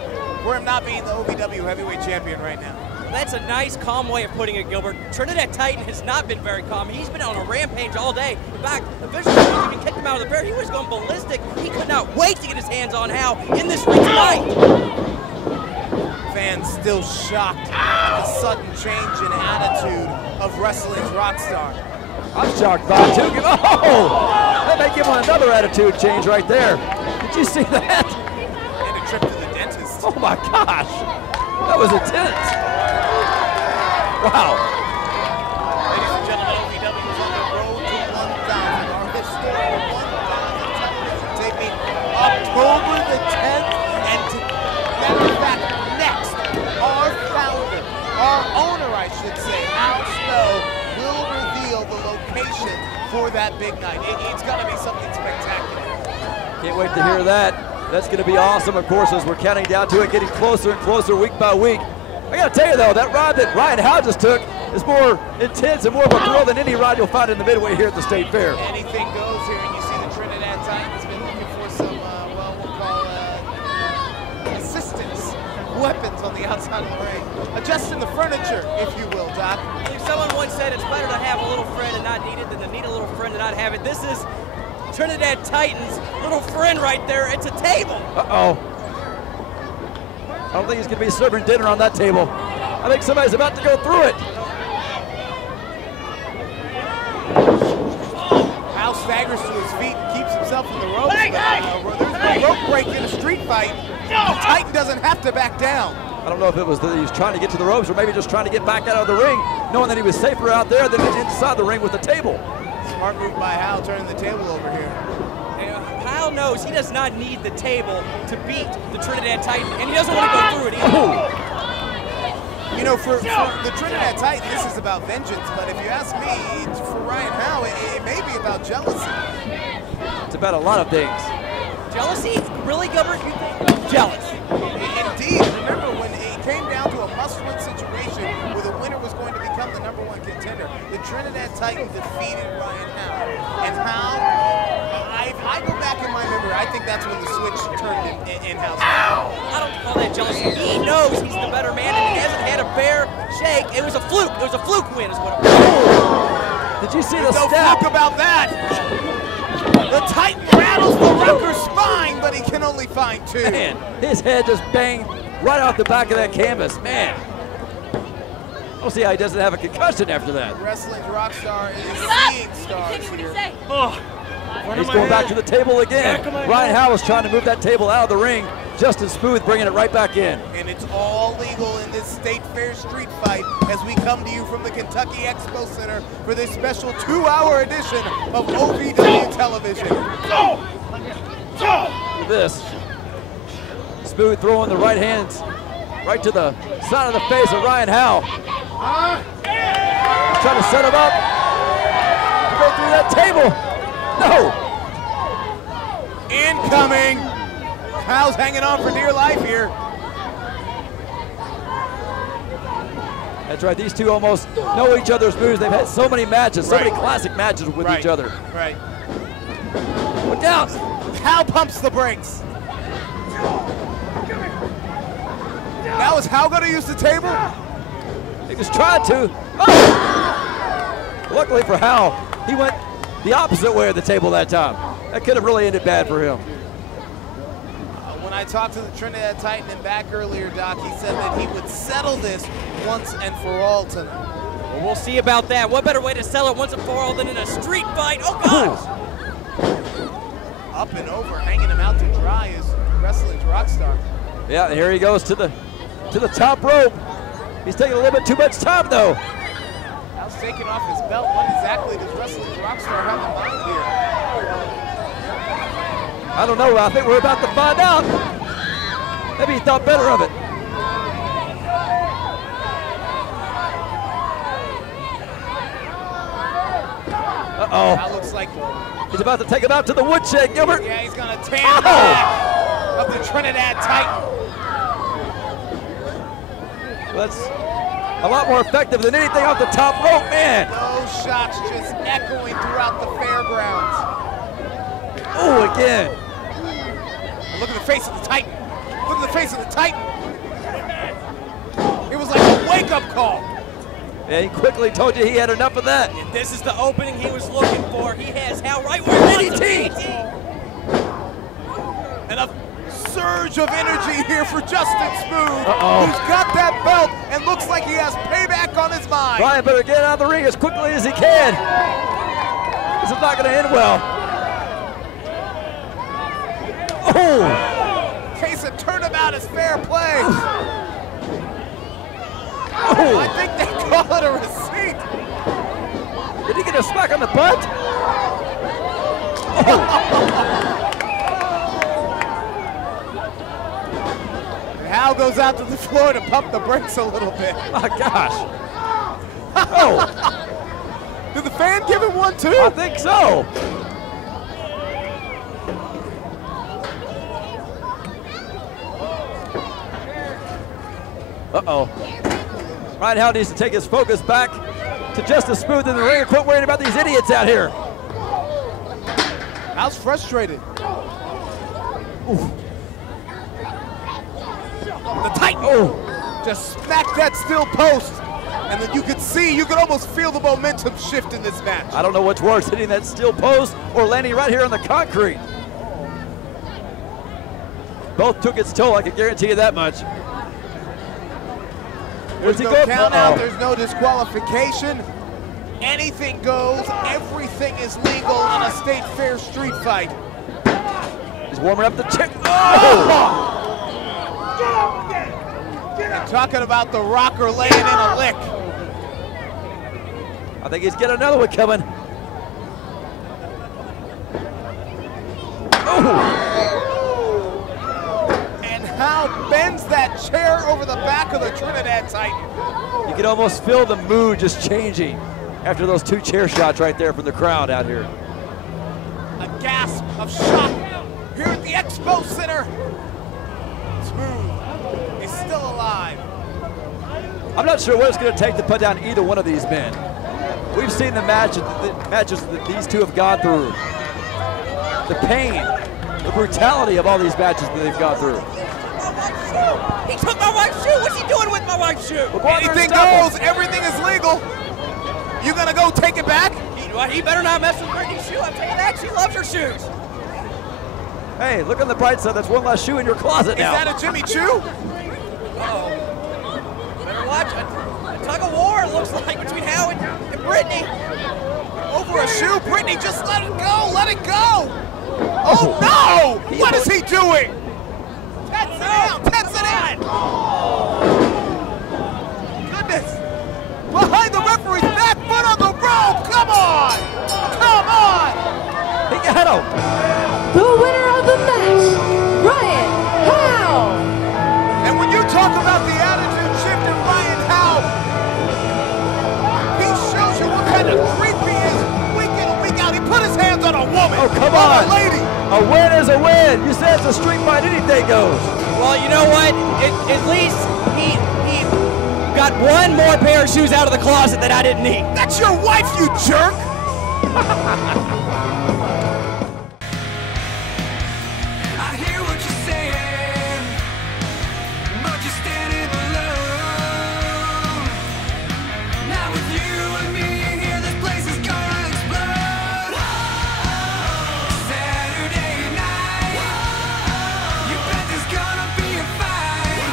for him not being the OVW heavyweight champion right now. That's a nice, calm way of putting it, Gilbert. Trinidad Titan has not been very calm. He's been on a rampage all day. In fact, the visual even kicked him out of the fair. He was going ballistic. He could not wait to get his hands on Howe in this ring tonight. Fans still shocked at the sudden change in attitude of wrestling's rock star. I'm shocked by it too. Oh! That may give him another attitude change right there. Did you see that? And a trip to the dentist. Oh my gosh. That was intense. Wow. Ladies and gentlemen, OVW is on the road to 1,000. Our historic 1,000 television taping October the 10th. And to matter of fact, next, our founder, our owner, I should say, Al Snow, will reveal the location for that big night. It's going to be something spectacular. Can't wait to hear that. That's going to be awesome, of course, as we're counting down to it, getting closer and closer week by week. I got to tell you, though, that ride that Ryan Howe just took is more intense and more of a thrill than any ride you'll find in the Midway here at the State Fair. Anything goes here, and you see the Trinidad Titans been looking for some, well, we'll call assistance, weapons on the outside of the ring. Adjusting the furniture, if you will, Doc. Someone once said it's better to have a little friend and not need it than to need a little friend and not have it. This is Trinidad Titans' little friend right there. It's a table. Uh-oh. I don't think he's going to be serving dinner on that table. I think somebody's about to go through it. Howe staggers to his feet and keeps himself in the ropes. There's no rope break in a street fight. The Titan doesn't have to back down. I don't know if it was that he was trying to get to the ropes or maybe just trying to get back out of the ring, knowing that he was safer out there than inside the ring with the table. Smart move by Howe, turning the table over here. Howe knows he does not need the table to beat the Trinidad Titan, and he doesn't want to go through it either. You know, for the Trinidad Titan, this is about vengeance, but if you ask me, for Ryan Howe, it may be about jealousy. It's about a lot of things. Jealousy? Really, Gilbert? You think? Jealous. Indeed. Remember when it came down to a must-win situation where the winner was going to become the #1 contender, the Trinidad Titan defeated Ryan Howe. And Howe, I go back in my memory, I think that's when the switch turned in Howe's favor. I don't call that jealousy. He knows he's the better man, and he hasn't had a fair shake. It was a fluke. It was a fluke win is what it was. Did you see the no step? fluke about that. The Titan rattles the Rucker's spine, but he can only find two. Man, his head just banged right off the back of that canvas. Man. I don't see how he doesn't have a concussion after that. Wrestling's rock star is seeing stars here. He's going back to the table again. Ryan Howe is trying to move that table out of the ring. Justin Smooth bringing it right back in. And it's all legal in this State Fair street fight as we come to you from the Kentucky Expo Center for this special 2-hour edition of OVW Television. Look at this. Smooth throwing the right hands right to the side of the face of Ryan Howe. He's trying to set him up to go through that table. No. Incoming. Howe's hanging on for dear life here. That's right. These two almost know each other's moves. They've had so many matches, so many classic matches with each other. Right. Look down. Howe pumps the brakes. Now is Howe going to use the table? He was trying to. Oh! Luckily for Howe, he went the opposite way of the table that time. That could have really ended bad for him. When I talked to the Trinidad Titan and back earlier, Doc, he said that he would settle this once and for all tonight. Well, we'll see about that. What better way to settle it once and for all than in a street fight? Oh, gosh! Up and over, hanging him out to dry is wrestling's rock star. Yeah, here he goes to the top rope. He's taking a little bit too much time, though. Howe's taking off his belt. What exactly does wrestling's rock star have in mind here? I don't know. I think we're about to find out. Maybe he thought better of it. Uh-oh. That looks like he's about to take him out to the woodshed, Gilbert. Yeah, he's going to tan the back of the Trinidad Titan. That's a lot more effective than anything off the top rope, man. Those shots just echoing throughout the fairgrounds. Oh, again. Look at the face of the Titan. Look at the face of the Titan. It was like a wake-up call. Yeah, he quickly told you he had enough of that. And this is the opening he was looking for. He has Hal right where he wants him. And a surge of energy here for Justin Smooth, who's got that belt and looks like he has payback on his mind. Brian better get out of the ring as quickly as he can. This is not going to end well. Oh! Case of turnabout is fair play. I think they call it a receipt. Did he get a smack on the butt? Hal goes out to the floor to pump the brakes a little bit. My gosh. Oh. Did the fan give him one too? I think so. Uh-oh. Ryan Hal needs to take his focus back to Justice Smooth in the ring and quit worrying about these idiots out here. Hal's frustrated. Oof. The Titan just smacked that steel post, and then you could almost feel the momentum shift in this match. I don't know what's worse, hitting that steel post or landing right here on the concrete. Both took its toll, I can guarantee you that much. There's no count out, there's no disqualification. Anything goes, everything is legal in a state fair street fight. He's warming up the chick. Oh! Talking about the Rocker laying in a lick. I think he's getting another one coming. Oh! And Hal bends that chair over the back of the Trinidad Titan. You can almost feel the mood just changing after those two chair shots right there from the crowd out here. A gasp of shock here at the Expo Center. Smooth is still alive. I'm not sure what it's going to take to put down either one of these men. We've seen the matches that these two have gone through. The pain, the brutality of all these matches that they've gone through. He took my wife's shoe. What's he doing with my wife's shoe? Anything goes. Everything is legal. You gonna go take it back? He better not mess with Brittany's shoe. I'm taking that. She loves her shoes. Hey, look on the bright side. That's one less shoe in your closet now. Is that a Jimmy Choo? Uh-oh. Better watch it. A tug of war, it looks like, between Hal and Brittany. Over a shoe? Brittany, just let it go. Let it go. Oh, no! What is he doing? Tets it out. Tets it in. Goodness. Behind the referee's back foot on the rope. Come on. Come on. He got him. The winner of the match, Ryan Hal. And when you talk about the attitude shift in Ryan Hal, he shows you what kind of creep he is week in and week out. He put his hands on a woman. Oh, come on. A lady. A win is a win. You said it's a street fight, anything goes. Well, you know what? At least he got one more pair of shoes out of the closet that I didn't need. That's your wife, you jerk. I hear what you're saying, but you're standing alone. Not with you and me here, this place is gonna explode. Saturday night, you bet there's gonna be a fight.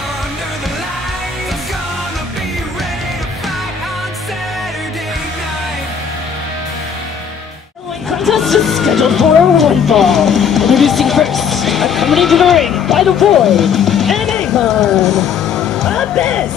Under the lights, I'm gonna be ready to fight on Saturday night. Contest is scheduled for one fall. Introducing first, accompanied to the ring by the Void and Avon Abyss.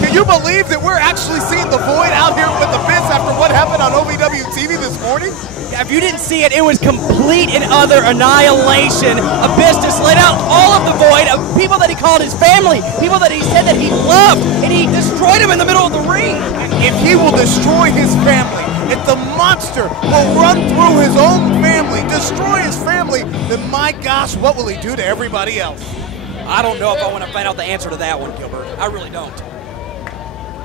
Can you believe that we're actually seeing the Void out here with Abyss after what happened on OVW TV this morning? If you didn't see it, it was complete and utter annihilation. Abyss just laid out all of the Void of people that he called his family, people that he said that he loved, and he destroyed them in the middle of the ring. If he will destroy his family, if the monster will run through his own family, destroy his family, then my gosh, what will he do to everybody else? I don't know if I want to find out the answer to that one, Gilbert. I really don't.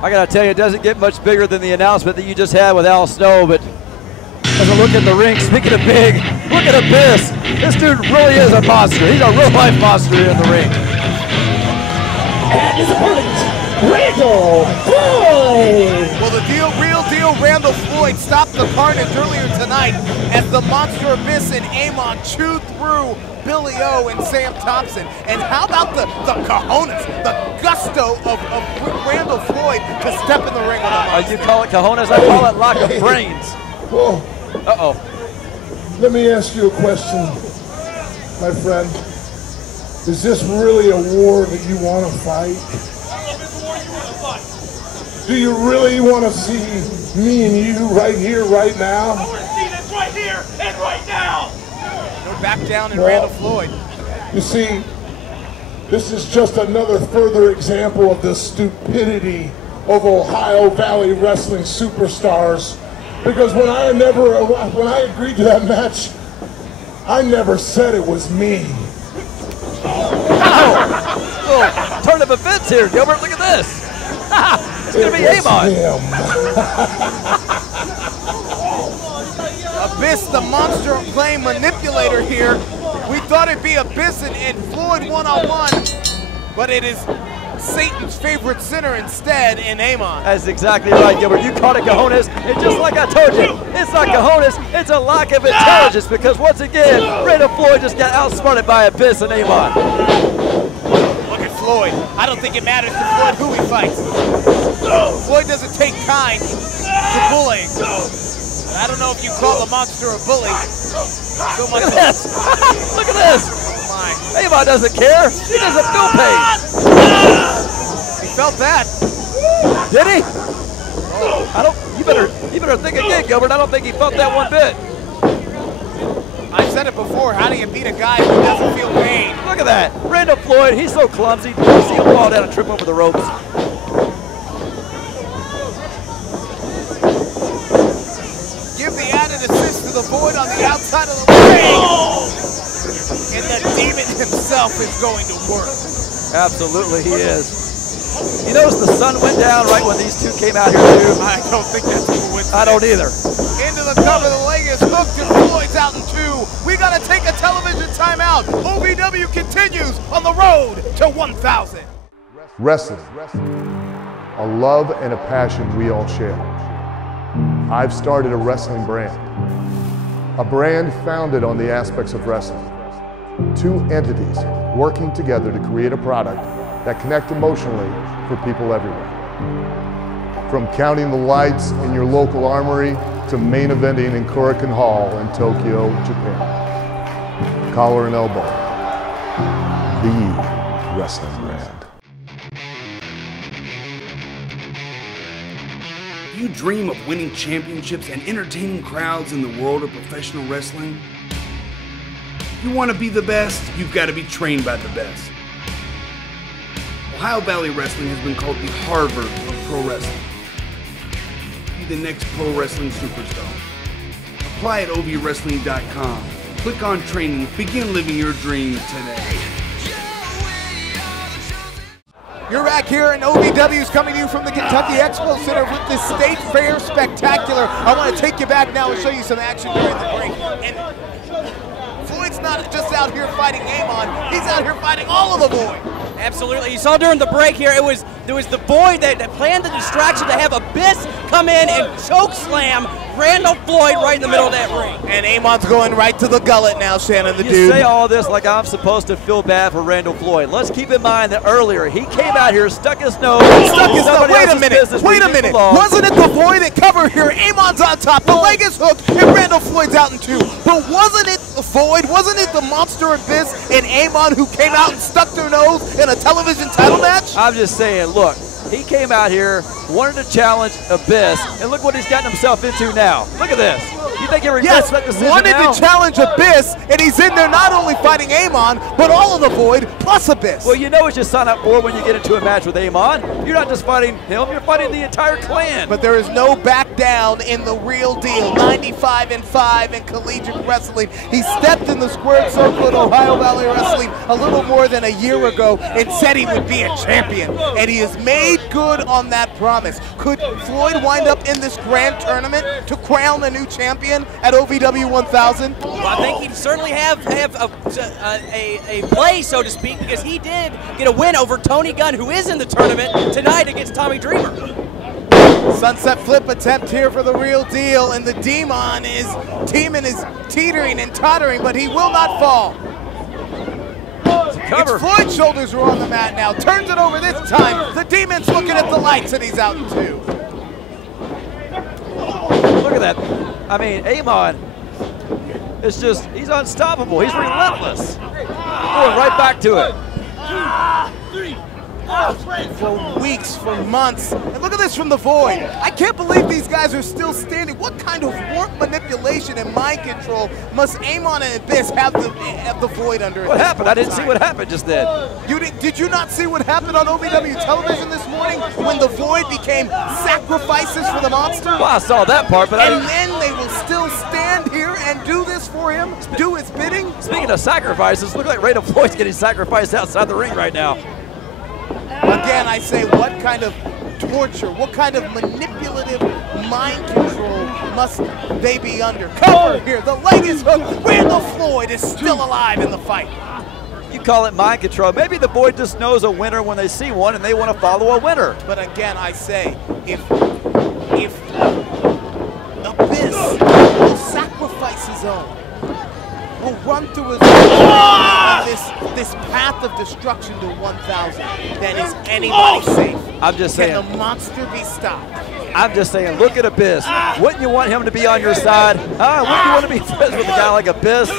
I got to tell you, it doesn't get much bigger than the announcement that you just had with Al Snow, but as I look at the ring, speaking of big, look at Abyss. This dude really is a monster. He's a real-life monster in the ring. And his opponent, Randall Floyd. Well, the real deal, Randall Floyd stopped the carnage earlier tonight as the Monster Abyss and Amon chewed through Billy O and Sam Thompson. And how about the cojones, the gusto of Randall Floyd to step in the ring with him? You call it cojones? I call it lack of brains. Well, uh-oh. Let me ask you a question, my friend. Is this really a war that you want to fight? Do you really want to see me and you right here, right now? I want to see this right here and right now! No back down in Randall Floyd. You see, this is just another further example of the stupidity of Ohio Valley wrestling superstars. Because when I agreed to that match, I never said it was me. Oh, turn of events here, Gilbert. Look at this. It's going to be Amon. Abyss, the monster playing manipulator here. We thought it'd be Abyss and Floyd one-on-one, but it is Satan's favorite sinner instead in Amon. That's exactly right, Gilbert. You called it cojones, and just like I told you, it's not cojones, it's a lack of intelligence, because once again, Randall Floyd just got outsmarted by Abyss and Amon. Look at Floyd. I don't think it matters to Floyd who he fights. Floyd doesn't take kind to bullying. I don't know if you call the monster a bully. So Look at this. Look at this. Oh my. Amon doesn't care. He doesn't feel pain. He felt that. Did he? Oh. You better think again, Gilbert. I don't think he felt that one bit. I've said it before. How do you beat a guy who doesn't feel pain? Look at that. Randall Floyd, he's so clumsy. You see him fall down and trip over the ropes. Give the added assist to the Void on the outside of the ring. And the demon himself is going to work. Absolutely, he is. You notice the sun went down right when these two came out here, too? I don't think that's a coincidence. I don't either. Into the cover, the leg is hooked, and Floyd's out in two. We got to take a television timeout. OVW continues on the road to 1,000. Wrestling, a love and a passion we all share. I've started a wrestling brand, a brand founded on the aspects of wrestling. Two entities working together to create a product that connect emotionally for people everywhere. From counting the lights in your local armory to main eventing in Korakuen Hall in Tokyo, Japan. Collar and elbow, the wrestling brand. Do you dream of winning championships and entertaining crowds in the world of professional wrestling? You want to be the best, you've got to be trained by the best. Ohio Valley Wrestling has been called the Harvard of pro wrestling. Be the next pro wrestling superstar. Apply at ovwrestling.com. Click on training. Begin living your dream today. You're back here, and OVW is coming to you from the Kentucky Expo Center with the State Fair Spectacular. I want to take you back now and show you some action during the break. And Floyd's not just out here fighting Amon, he's out here fighting all of the Void. Absolutely. You saw during the break here, there was the Void that planned the distraction to have Abyss come in and choke slam Randall Floyd right in the middle of that ring. And Amon's going right to the gullet now, Shannon, the you dude. You say all this like I'm supposed to feel bad for Randall Floyd. Let's keep in mind that earlier he came out here, stuck his nose. Stuck his nose. Wait a minute. Wait a minute. Wasn't it the Void that covered here? Amon's on top. The leg is hooked, and Randall Floyd's out in two. But wasn't it the Void? Wasn't it the Monster Abyss and Amon who came out and stuck their nose in a television title match? I'm just saying, look, he came out here wanted to challenge Abyss, and look what he's gotten himself into now. Look at this. You think he regrets that decision wanted now? to challenge Abyss, and he's in there not only fighting Amon, but all of the Void plus Abyss. Well, you know what you sign up for when you get into a match with Amon. You're not just fighting him, you're fighting the entire clan. But there is no back down in the real deal. 95-5 in collegiate wrestling. He stepped in the squared circle at Ohio Valley Wrestling a little more than a year ago and said he would be a champion. And he has made good on that promise. Could Floyd wind up in this grand tournament to crown a new champion at OVW 1000? Well, I think he'd certainly have a play, so to speak, because he did get a win over Tony Gunn, who is in the tournament tonight against Tommy Dreamer. Sunset flip attempt here for the real deal, and the Demon is teetering and tottering, but he will not fall. It's Floyd's shoulders are on the mat now. Turns it over this time. The Demon's looking at the lights, and he's out in two. Look at that. I mean, Amon, it's just, he's unstoppable. He's relentless. Going right back to it. For weeks, for months. And look at this from the Void. I can't believe these guys are still standing. What kind of warp manipulation and mind control must Amon and Abyss have the Void under? What happened? I didn't see what happened just then. Did you not see what happened on OVW television this morning when the Void became sacrifices for the monster? Well, I saw that part, but and then they will still stand here and do this for him, do his bidding? Speaking of sacrifices, look like Randall Floyd's getting sacrificed outside the ring right now. Again, I say, what kind of torture, what kind of manipulative mind control must they be under? Cover here, the leg is hooked. Randall Floyd is still alive in the fight. You call it mind control. Maybe the boy just knows a winner when they see one and they want to follow a winner. But again, I say, if Abyss will sacrifice his own, will run through his this path of destruction to 1,000, then is anybody safe? I'm just saying. Can the monster be stopped? I'm just saying, look at Abyss. Wouldn't you want him to be on your side? Wouldn't you want to be friends with a guy like Abyss?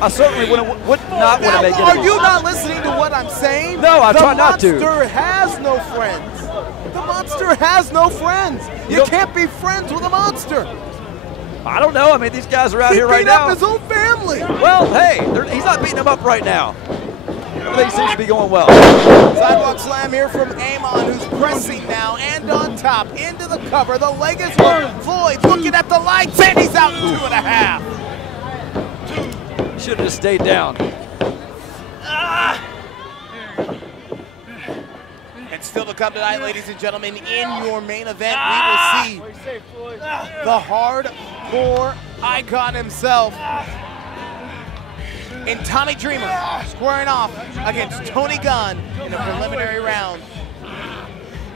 I certainly would not want to make it. Are you not listening to what I'm saying? No, I try not to. The monster has no friends. The monster has no friends. You can't be friends with a monster. I don't know. I mean, these guys are out here right now. He beat up his own family. Well, hey, he's not beating them up right now. Everything seems to be going well. Sidewalk slam here from Amon, who's pressing now and on top into the cover. The leg is hooked. Floyd looking at the lights, and he's out in 2.5. Should have just stayed down. And still to come tonight, ladies and gentlemen, in your main event, we will see the hardcore icon himself in Tommy Dreamer squaring off against Tony Gunn in a preliminary round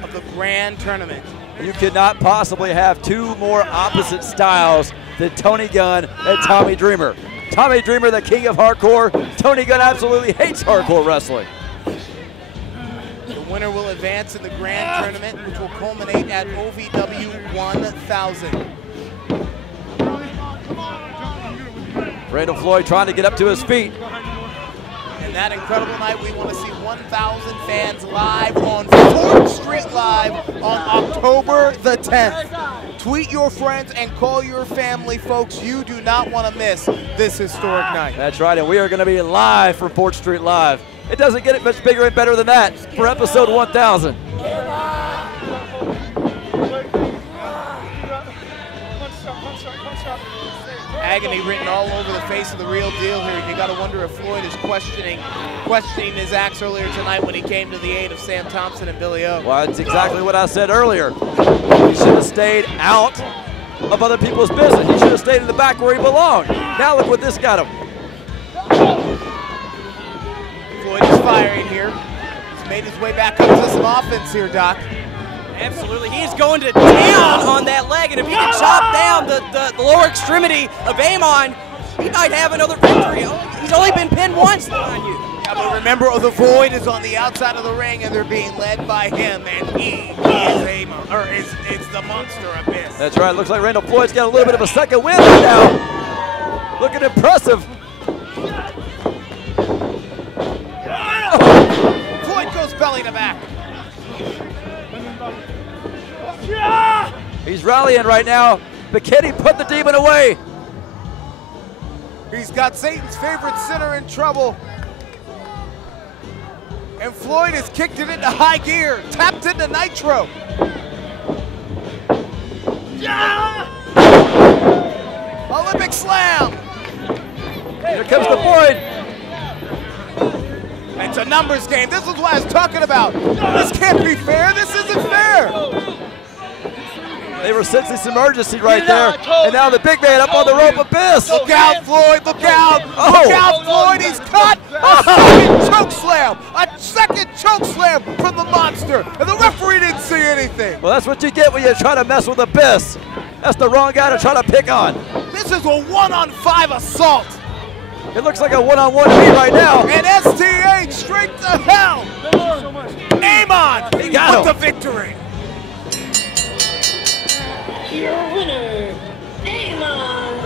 of the grand tournament. You could not possibly have two more opposite styles than Tony Gunn and Tommy Dreamer. Tommy Dreamer, the king of hardcore. Tony Gunn absolutely hates hardcore wrestling. The winner will advance in the grand tournament, which will culminate at OVW 1000. Randall Floyd trying to get up to his feet. And that incredible night, we want to see 1,000 fans live on 4th Street Live on October the 10th. Tweet your friends and call your family, folks. You do not want to miss this historic night. That's right, and we are going to be live from 4th Street Live. It doesn't get much bigger and better than that for episode 1000. Agony written all over the face of the real deal here. You got to wonder if Floyd is questioning his acts earlier tonight when he came to the aid of Sam Thompson and Billy O. Well, that's exactly what I said earlier. He should have stayed out of other people's business. He should have stayed in the back where he belonged. Now look what this got him. Floyd is firing here. He's made his way back up to some offense here, Doc. Absolutely, he's going to town on that leg, and if he can chop down the lower extremity of Amon, he might have another victory. He's only been pinned once on you. Yeah, but remember, the Void is on the outside of the ring, and they're being led by him, and he is Amon, or is the monster Abyss. That's right. Looks like Randall Floyd's got a little bit of a second win right now. Looking impressive. Floyd goes belly to back. He's rallying right now, but can he put the demon away? He's got Satan's favorite sinner in trouble. And Floyd has kicked it into high gear, tapped into nitro. Yeah! Olympic slam. Here comes the Floyd. It's a numbers game. This is what I was talking about. This can't be fair. This isn't fair. They were sensing some urgency right there. And now the big man up on the rope, Abyss. Look out, Floyd. Look out. Oh. Look out, Floyd. He's caught. A second choke slam. A second choke slam from the monster. And the referee didn't see anything. Well, that's what you get when you try to mess with Abyss. That's the wrong guy to try to pick on. This is a 1-on-5 assault. It looks like a one-on-one beat right now. And STH straight to hell. Amon He got with him. the victory. Your winner, Amon.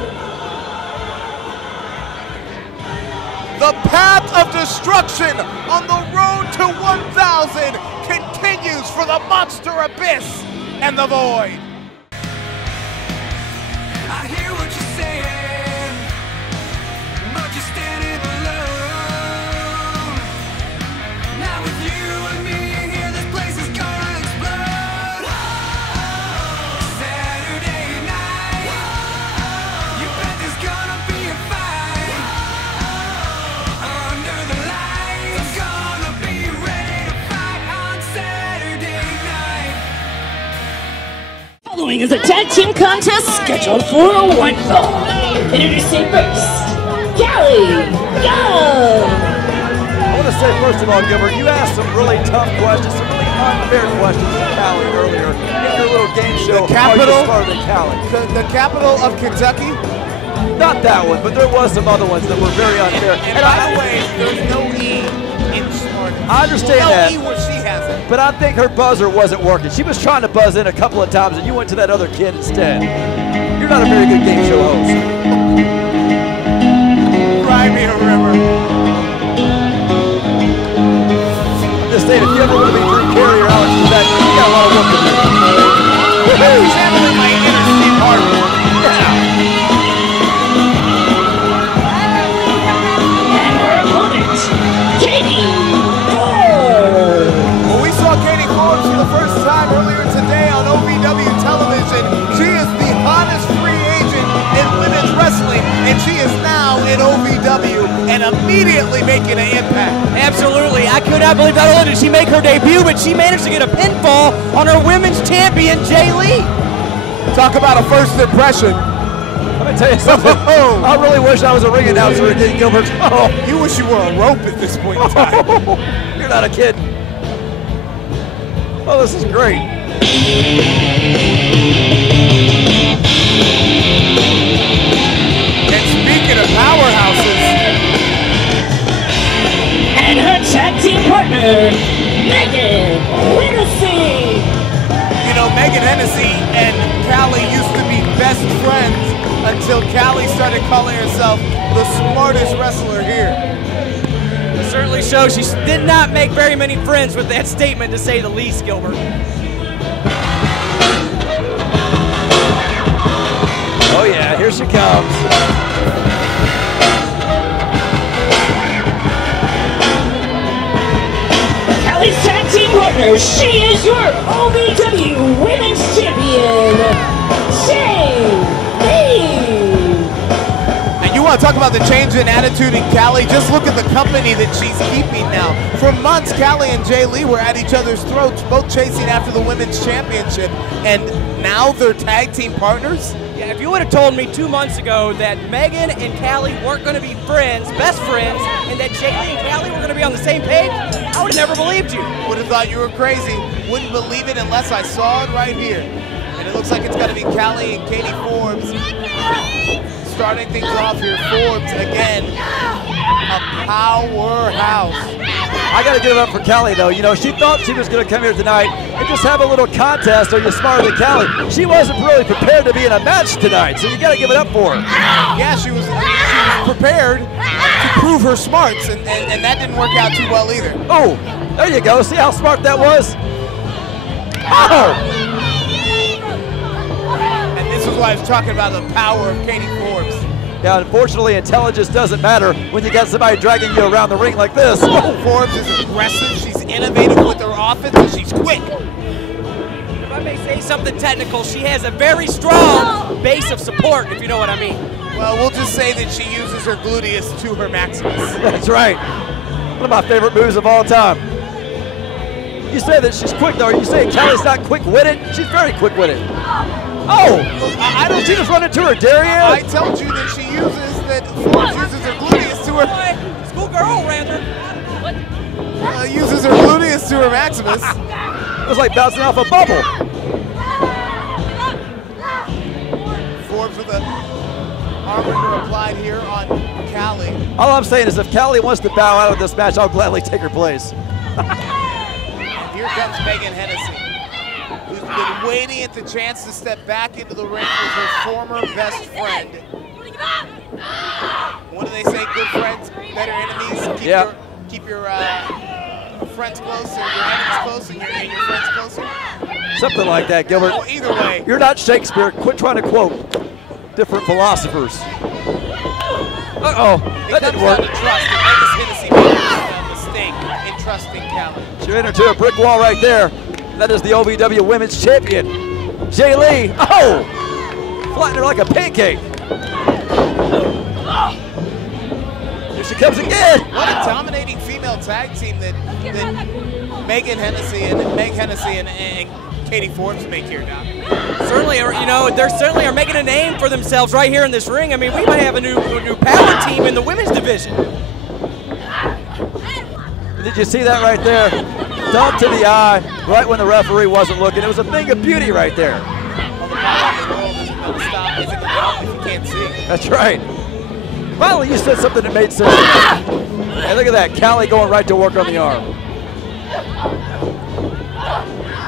The path of destruction on the road to 1,000 continues for the Monster Abyss and the Void. I hear what you're saying, but you're standing alone. Now with you and me here, this place is gonna explode. Saturday night, you bet there's gonna be a fight. Under the lights, I'm gonna be ready to fight on Saturday night. Following is a tag team contest scheduled for one fall. Introducing first, Callie Young. I want to say, first of all, Gilbert, you asked some really tough questions, some really unfair questions to Callie earlier in your little game show. The capital, The the capital of Kentucky. Not that one, but there was some other ones that were very unfair. And by the way, there's no E in Smart. I understand no that. E where she has it. But I think her buzzer wasn't working. She was trying to buzz in a couple of times, and you went to that other kid instead. You're not a very good game show host. Cry me a river. I'm just saying, if you ever want to be Drew Carey or Alex Trebek, you got a lot of work to do. Who's handling my inner Steve Harvey? And her opponent, Katie Ford. Well, we saw Katie Forbes for the first time earlier today on OVW television. She is the hottest free agent in women's wrestling, and she is now in OVW and immediately making an impact. Absolutely. I could not believe not only did she make her debut, but she managed to get a pinfall on her women's champion, Jay Lee. Talk about a first impression. Let me tell you something. I really wish I was a ring announcer again, Gilbert. Oh, You wish you were a rope at this point in time. you're not a kid. Oh, this is great. And speaking of powerhouses, And her tag team partner, Megan Hennessy. you know, Megan Hennessy and Callie used to be best friends until Callie started calling herself the smartest wrestler here. It certainly shows she did not make very many friends with that statement, to say the least, Gilbert. Oh, yeah, here she comes. Callie's tag team partner, she is your OVW Women's Champion, Shane Lee. And you want to talk about the change in attitude in Callie? Just look at the company that she's keeping now. For months, Callie and Jay Lee were at each other's throats, both chasing after the women's championship, and now they're tag team partners? Yeah, if you would have told me 2 months ago that Megan and Callie weren't going to be friends, best friends, and that Jay Lee and Callie were going to be on the same page, I would have never believed you. Would have thought you were crazy. Wouldn't believe it unless I saw it right here. And it looks like it's going to be Callie and Katie Forbes starting things off here. Forbes, again, a powerhouse. I got to give it up for Callie, though. You know, she thought she was going to come here tonight and just have a little contest. Are you smarter than Callie? She wasn't really prepared to be in a match tonight, so you got to give it up for her. Yeah, she was prepared to prove her smarts, and that didn't work out too well either. Oh, there you go. See how smart that was? Oh! why I was talking about the power of Katie Forbes. Yeah, unfortunately, intelligence doesn't matter when you got somebody dragging you around the ring like this. Forbes is aggressive, she's innovative with her offense, and she's quick. If I may say something technical, she has a very strong base of support, if you know what I mean. Well, we'll just say that she uses her gluteus to her maximus. That's right. One of my favorite moves of all time. You say that she's quick, though. Are you saying Callie's not quick-witted? She's very quick-witted. Oh! I don't. She just run into her derriere? I told you that she uses, that Forbes uses her gluteus to her. Schoolgirl, Rander. Uses her gluteus to her maximus. It was like bouncing off a bubble. Forbes with a armor applied here on Callie. All I'm saying is if Callie wants to bow out of this match, I'll gladly take her place. Here comes Megan Hennessy, who's been waiting at the chance to step back into the ring with her former best friend. What do they say? Good friends, better enemies. Keep your friends closer, your enemies closer, and your friends closer. Something like that, Gilbert. Well, either way. You're not Shakespeare. Quit trying to quote different philosophers. Uh-oh, that didn't work. Trust, and Megan Hennessy made a mistake in trusting Callie. She ran into a brick wall right there. That is the OVW Women's Champion, Jay Lee. Oh! Flattened her like a pancake. Here she comes again. What a dominating female tag team that Megan Hennessy and Meg Hennessy and Katie Forbes make here now. Certainly, you know, they certainly are making a name for themselves right here in this ring. I mean, we might have a new power team in the women's division. Did you see that right there? Dunk to the eye, right when the referee wasn't looking. It was a thing of beauty right there. Well, the power of the world isn't going to stop. Isn't going to help if you can't see. That's right. Finally, you said something that made sense. Hey, look at that. Callie going right to work on the arm.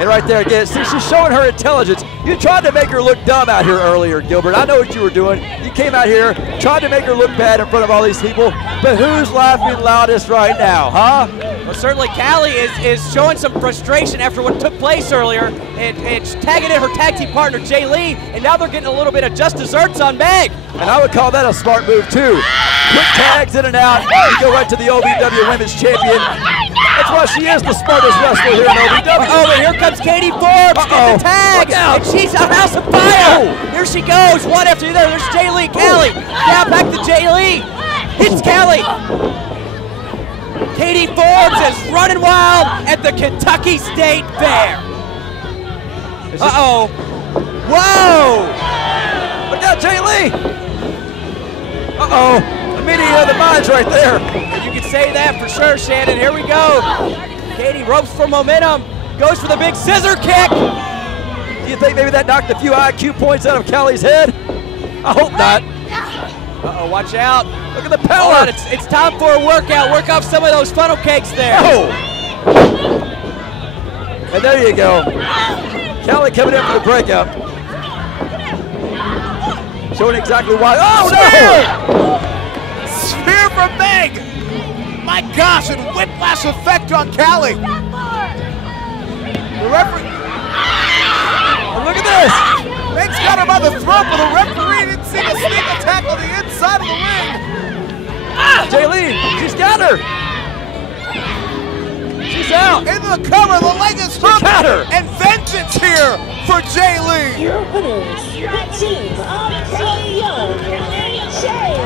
And right there again, see, she's showing her intelligence. You tried to make her look dumb out here earlier, Gilbert. I know what you were doing. You came out here, tried to make her look bad in front of all these people, but who's laughing loudest right now, huh? Well, certainly Callie is showing some frustration after what took place earlier and tagging in her tag team partner, Jay Lee, and now they're getting a little bit of just desserts on Meg. And I would call that a smart move, too. Quick tags in and out. You go right to the OVW Women's Champion. That's why she is the smartest wrestler here in OVW. Oh, and here comes Katie Forbes getting the tag, and she's a house of fire. Here she goes, one after the other. There's Jay Lee, Callie. Now back to Jay Lee. Hits Callie. Katie Forbes is running wild at the Kentucky State Fair. Uh-oh. Whoa! Look out, Jay Lee. Uh-oh. The meeting of the minds right there. You can say that for sure, Shannon. Here we go. Katie ropes for momentum. Goes for the big scissor kick. Do you think maybe that knocked a few IQ points out of Callie's head? I hope not. Uh-oh, watch out. Look at the power. It's time for a workout. Work off some of those funnel cakes there. Oh. And there you go. Callie coming in for the breakup. Showing exactly why. Oh, no! Spear from Meg! My gosh, and whiplash effect on Callie. The referee. Oh, look at this! Meg's got her by the throat, but the referee didn't see the sneak attack on the inside of the ring. Jay Lee, she's got her. She's out. Into the cover, the leg is hooked. Got her. And vengeance here for Jay Lee. Your winners, the team of Jay Young and Jay.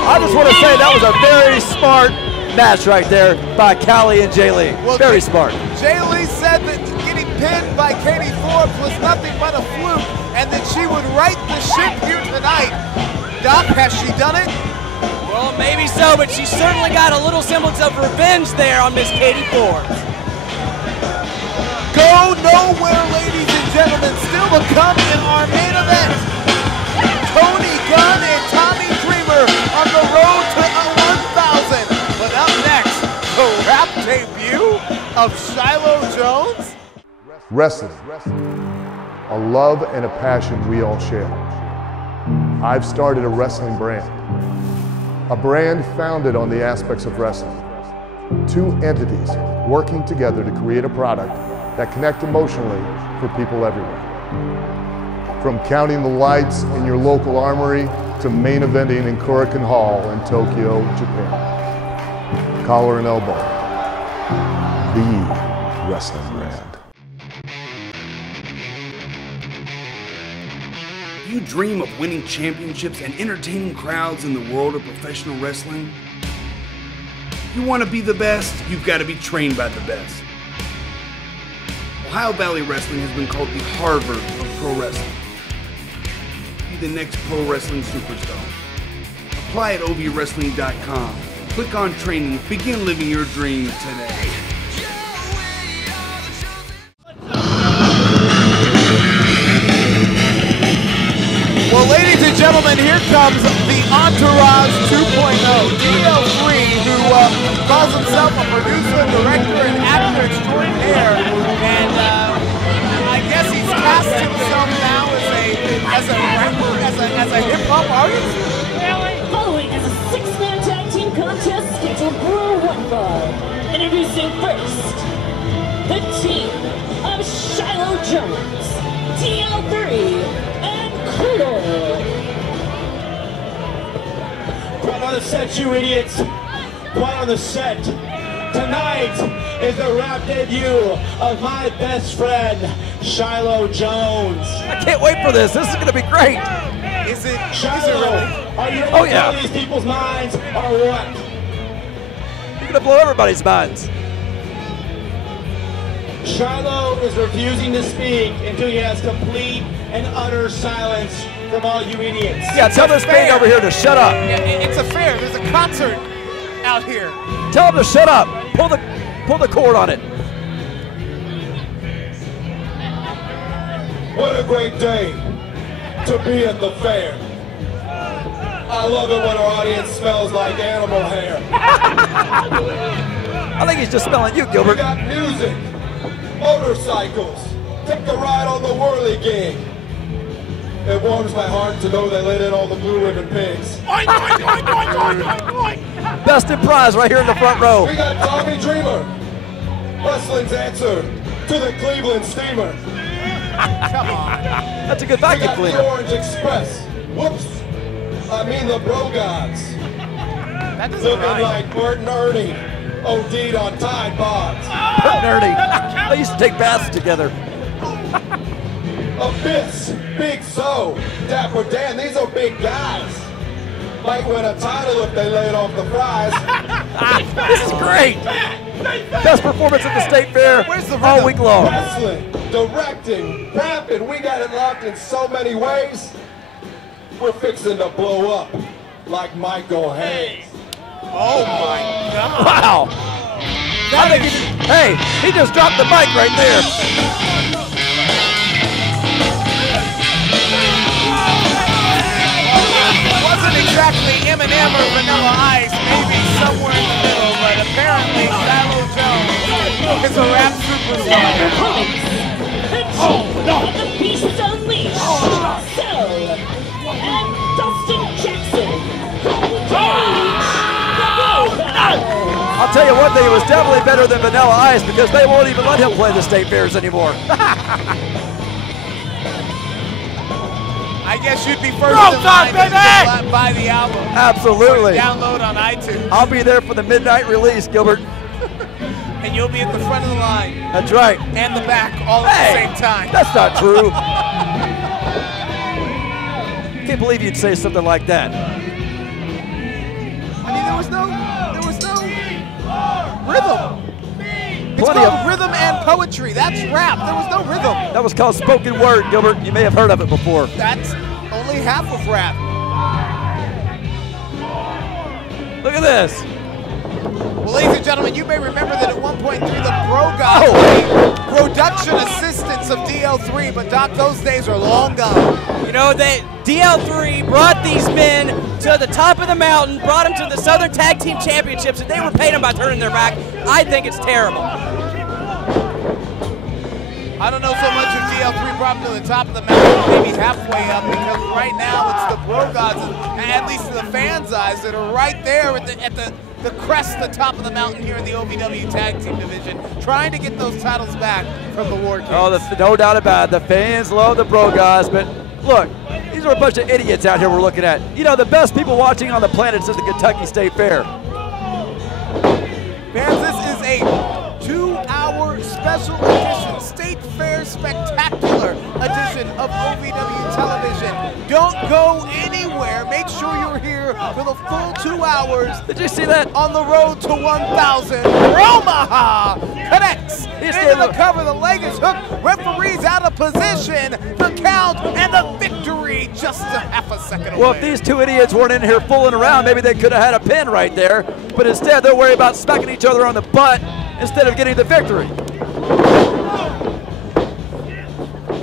I just want to say that was a very smart match right there by Callie and Jay Lee. Well, very smart. Jay Lee said that getting pinned by Katie Forbes was nothing but a fluke and that she would right the ship here tonight. Doc, has she done it? Well, maybe so, but she certainly got a little semblance of revenge there on Miss Katie Forbes. Go nowhere, ladies and gentlemen. Still to come in our main event. Tony Gunn and Tommy Dreamer on the road to 1,000. But up next, the rap debut of Shiloh Jones. Wrestling, a love and a passion we all share. I've started a wrestling brand. A brand founded on the aspects of wrestling. Two entities working together to create a product that connect emotionally for people everywhere. From counting the lights in your local armory to main eventing in Korakuen Hall in Tokyo, Japan. Collar and elbow, the wrestling brand. You dream of winning championships and entertaining crowds in the world of professional wrestling? You want to be the best, you've got to be trained by the best. Ohio Valley Wrestling has been called the Harvard of pro wrestling. Be the next pro wrestling superstar. Apply at ovwrestling.com. Click on training. Begin living your dream today. Well, ladies and gentlemen, here comes the Entourage 2.0. DL3, who calls himself a producer, director, and actor extraordinaire, and I guess he's cast himself now as a rapper, as a hip-hop artist. Following is a six-man tag team contest scheduled for one fall. Introducing first, the team of Shiloh Jones, DL3, and Poodle. Quiet on the set, you idiots. Quiet on the set. Tonight is the rap debut of my best friend, Shiloh Jones. I can't wait for this. This is going to be great. Is it Shiloh, are you ready Oh, to yeah. blow these people's minds or what? You're going to blow everybody's minds. Shiloh is refusing to speak until he has complete and utter silence from all you idiots. Yeah, tell this man over here to shut up. Yeah, it's a fair. There's a concert out here. Tell him to shut up. Pull the cord on it. What a great day to be at the fair. I love it when our audience smells like animal hair. I think he's just smelling you, Gilbert. We got music, motorcycles, take a ride on the whirligig. It warms my heart to know they let in all the blue ribbon pigs. Best in prize right here in the front row. We got Tommy Dreamer, wrestling's answer to the Cleveland Steamer. Come on. That's a good We vacuum got the cleaner. Orange Express. Whoops. I mean the Bro Gods. That doesn't Looking rhyme. like Bert and Ernie. OD'd on Tide Pods. Nerdy. They used to take baths together. Abyss, Big So, Dapper Dan, these are big guys. Might win a title if they laid off the fries. This is great. Best performance at the State Fair all week long. Wrestling, directing, rapping, we got it locked in so many ways. We're fixing to blow up like Michael Hayes. Oh my God. Wow. I think he just dropped the mic right there. Wasn't exactly Eminem or Vanilla Ice, maybe somewhere in the middle, but apparently Shiloh Jones is a rap superstar. The Beast Unleashed, Cell, and Dustin Jackson. I'll tell you one thing, it was definitely better than Vanilla Ice because they won't even let him play the State Fairs anymore. I guess you'd be first in line to buy the album. Absolutely. Download on iTunes. I'll be there for the midnight release, Gilbert. And you'll be at the front of the line. That's right. And the back all at the same time. That's not true. Can't believe you'd say something like that. I mean, there was no rhythm. It's Plenty called of rhythm and poetry. That's rap. There was no rhythm. That was called spoken word, Gilbert. You may have heard of it before. That's only half of rap. Look at this. Well, ladies and gentlemen, you may remember that at one point through the Bro Gods, production assistants of DL3, but Doc, those days are long gone. You know, DL3 brought these men to the top of the mountain, brought them to the Southern Tag Team Championships, and they were paying them by turning their back. I think it's terrible. I don't know so much if DL3 brought them to the top of the mountain, maybe halfway up, because right now it's the Bro Gods, at least in the fans' eyes, that are right there at the crest, the top of the mountain here in the OVW Tag Team Division, trying to get those titles back from the War Kings. Oh, no doubt about it. The fans love the Bro Gods, but Look, these are a bunch of idiots out here we're looking at. You know, the best people watching on the planet is at the Kentucky State Fair. Fans, this is a 2-hour special edition, State Fair Spectacular edition of OVW Television. Don't go anywhere. Make sure you're here for the full 2 hours. Did you see that? On the road to 1,000. Omaha connects into the cover. The leg is hooked. Referee's out of position. The count and the victory just a half a second away. Well, if these two idiots weren't in here fooling around, maybe they could have had a pin right there. But instead, they're worried about smacking each other on the butt instead of getting the victory.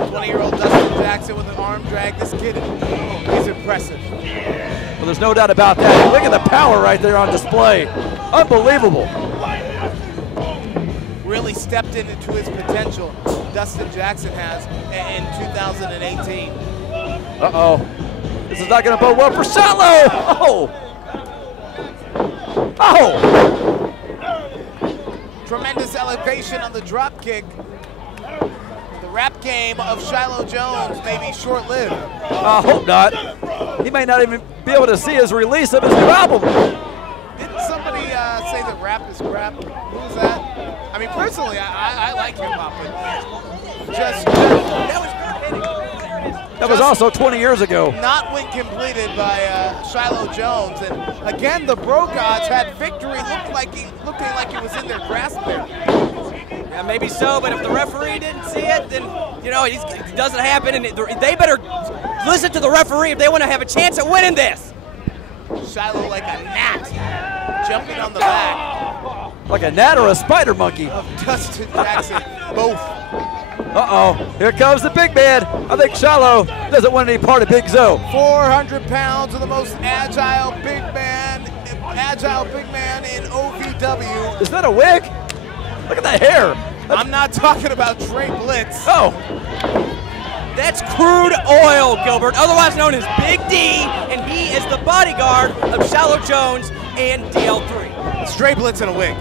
20-year-old Dustin Jackson with an arm drag. This kid is impressive. Well, there's no doubt about that. Look at the power right there on display. Unbelievable. Really stepped into his potential, Dustin Jackson has in 2018. Uh-oh. This is not going to bode well for Shiloh. Oh. Oh. Tremendous elevation on the drop kick. The rap game of Shiloh Jones may be short-lived. I hope not. He may not even be able to see his release of his new album. Didn't somebody say that rap is crap? Who was that? I mean, personally, I like hip-hop, but just that was good hitting. That was also 20 years ago. Not when completed by Shiloh Jones. And again, the Bro Gods had victory looking like it was in their grasp there. Yeah, maybe so, but if the referee didn't see it, then, you know, it doesn't happen, and they better listen to the referee if they want to have a chance at winning this. Shiloh like a gnat, jumping on the back. Like a gnat or a spider monkey. Of Dustin Jackson, both. Uh-oh, here comes the big man. I think Shiloh doesn't want any part of Big Zoe. 400 pounds of the most agile big man in OVW. Is that a wig? Look at that hair. I'm not talking about Trey Blitz. Oh. That's crude oil, Gilbert, otherwise known as Big D, and he is the bodyguard of Shiloh Jones and DL3. Stray Blitz in a wig.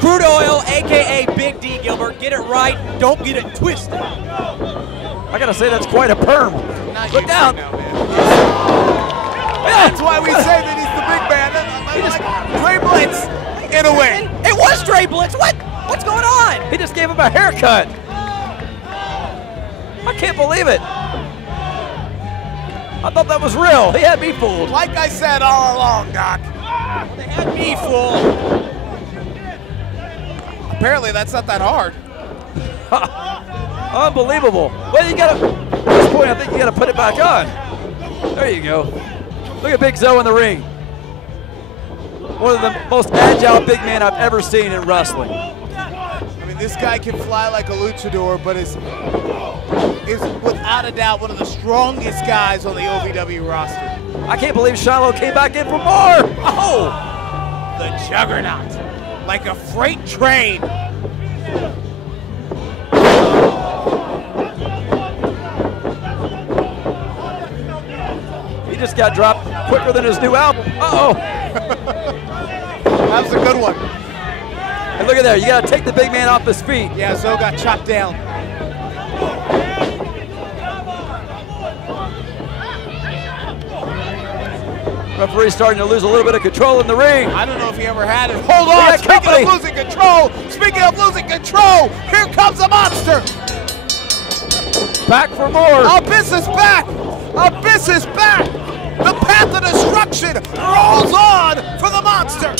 Crude oil, AKA Big D, Gilbert. Get it right, don't get it twisted. I gotta say, that's quite a perm. Look down. Now, man. That's why we say that he's the big man. Stray Blitz in a wig. It was Stray Blitz. What's going on? He just gave him a haircut. I can't believe it. I thought that was real. He had me fooled. Like I said all along, Doc. They had me fooled. Apparently, that's not that hard. Unbelievable. Well, you gotta, at this point, I think you gotta put it back on. There you go. Look at Big Zoe in the ring. One of the most agile big men I've ever seen in wrestling. I mean, this guy can fly like a luchador, but is without a doubt one of the strongest guys on the OVW roster. I can't believe Shiloh came back in for more. Oh! The Juggernaut, like a freight train. He just got dropped quicker than his new album. Uh-oh. That was a good one. And look at there, you gotta take the big man off his feet. Yeah, Zoe got chopped down. Referee's starting to lose a little bit of control in the ring. I don't know if he ever had it. Hold on, speaking of losing control, here comes a monster. Back for more. Abyss is back. Abyss is back. The path of destruction rolls on for the monster.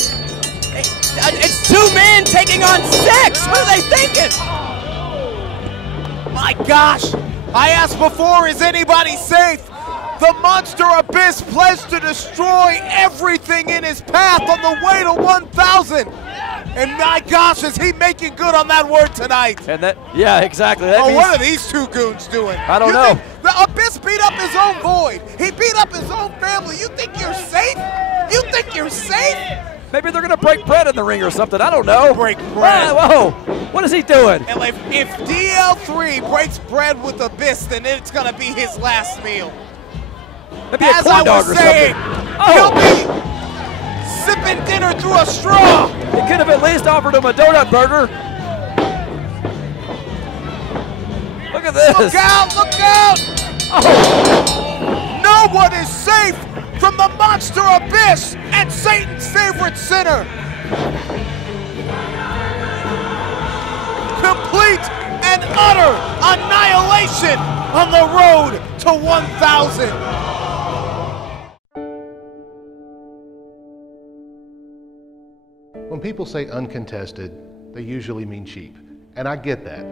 It's 2 men taking on 6. What are they thinking? My gosh. I asked before, is anybody safe? The Monster Abyss pledged to destroy everything in his path on the way to 1,000. And my gosh, is he making good on that word tonight? And that, yeah, exactly. That means, what are these two goons doing? I don't know. The Abyss beat up his own void. He beat up his own family. You think you're safe? You think you're safe? Maybe they're going to break bread in the ring or something. I don't know. Break bread. Whoa. What is he doing? And if DL3 breaks bread with Abyss, then it's going to be his last meal. Maybe as a corn I dog was or saying, something. he'll be sipping dinner through a straw. He could have at least offered him a donut burger. Look at this. Look out, look out. No one is safe from the monster abyss and Satan's favorite sinner. Complete and utter annihilation on the road to 1,000. When people say uncontested, they usually mean cheap, and I get that.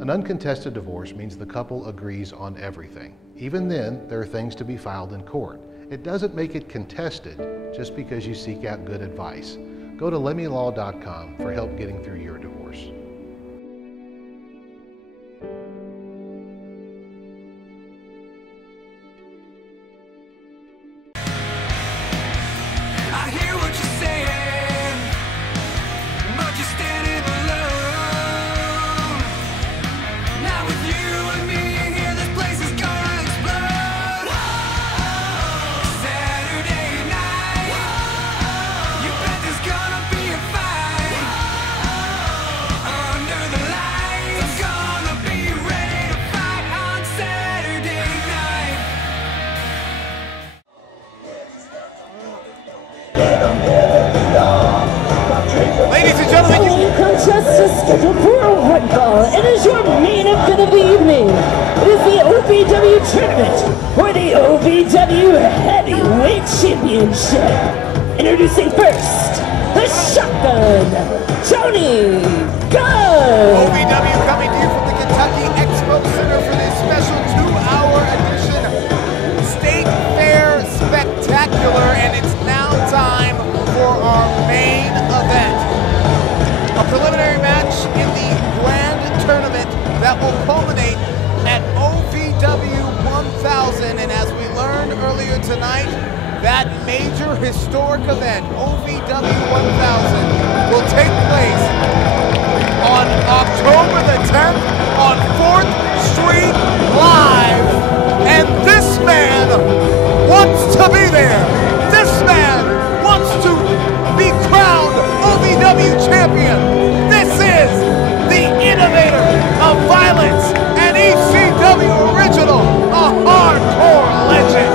An uncontested divorce means the couple agrees on everything. Even then, there are things to be filed in court. It doesn't make it contested just because you seek out good advice. Go to lemmylaw.com for help getting through your divorce. I hear what you're saying, but you're standing alone. Not with you and me here, this place is gonna explode. Saturday night, you bet there's gonna be a fight. Under the lights, gonna be ready to fight on Saturday night. Ladies and gentlemen, Following contest is scheduled for one fall. It is your main event of the evening. It is the OVW tournament for the OVW Heavyweight Championship. Introducing first, the Shotgun, Tony Gunn. OVW coming to you from the Kentucky Expo Center for this special 2-hour edition State Fair Spectacular, and it's now time for our main event. A preliminary match in the grand tournament that will culminate at OVW 1000, and as we learned earlier tonight, that major historic event, OVW 1000, will take place on October the 10th on 4th Street Live. And this man wants to be there. This man wants to be crowned OVW champion. This is the innovator of violence, an ECW original, a hardcore legend.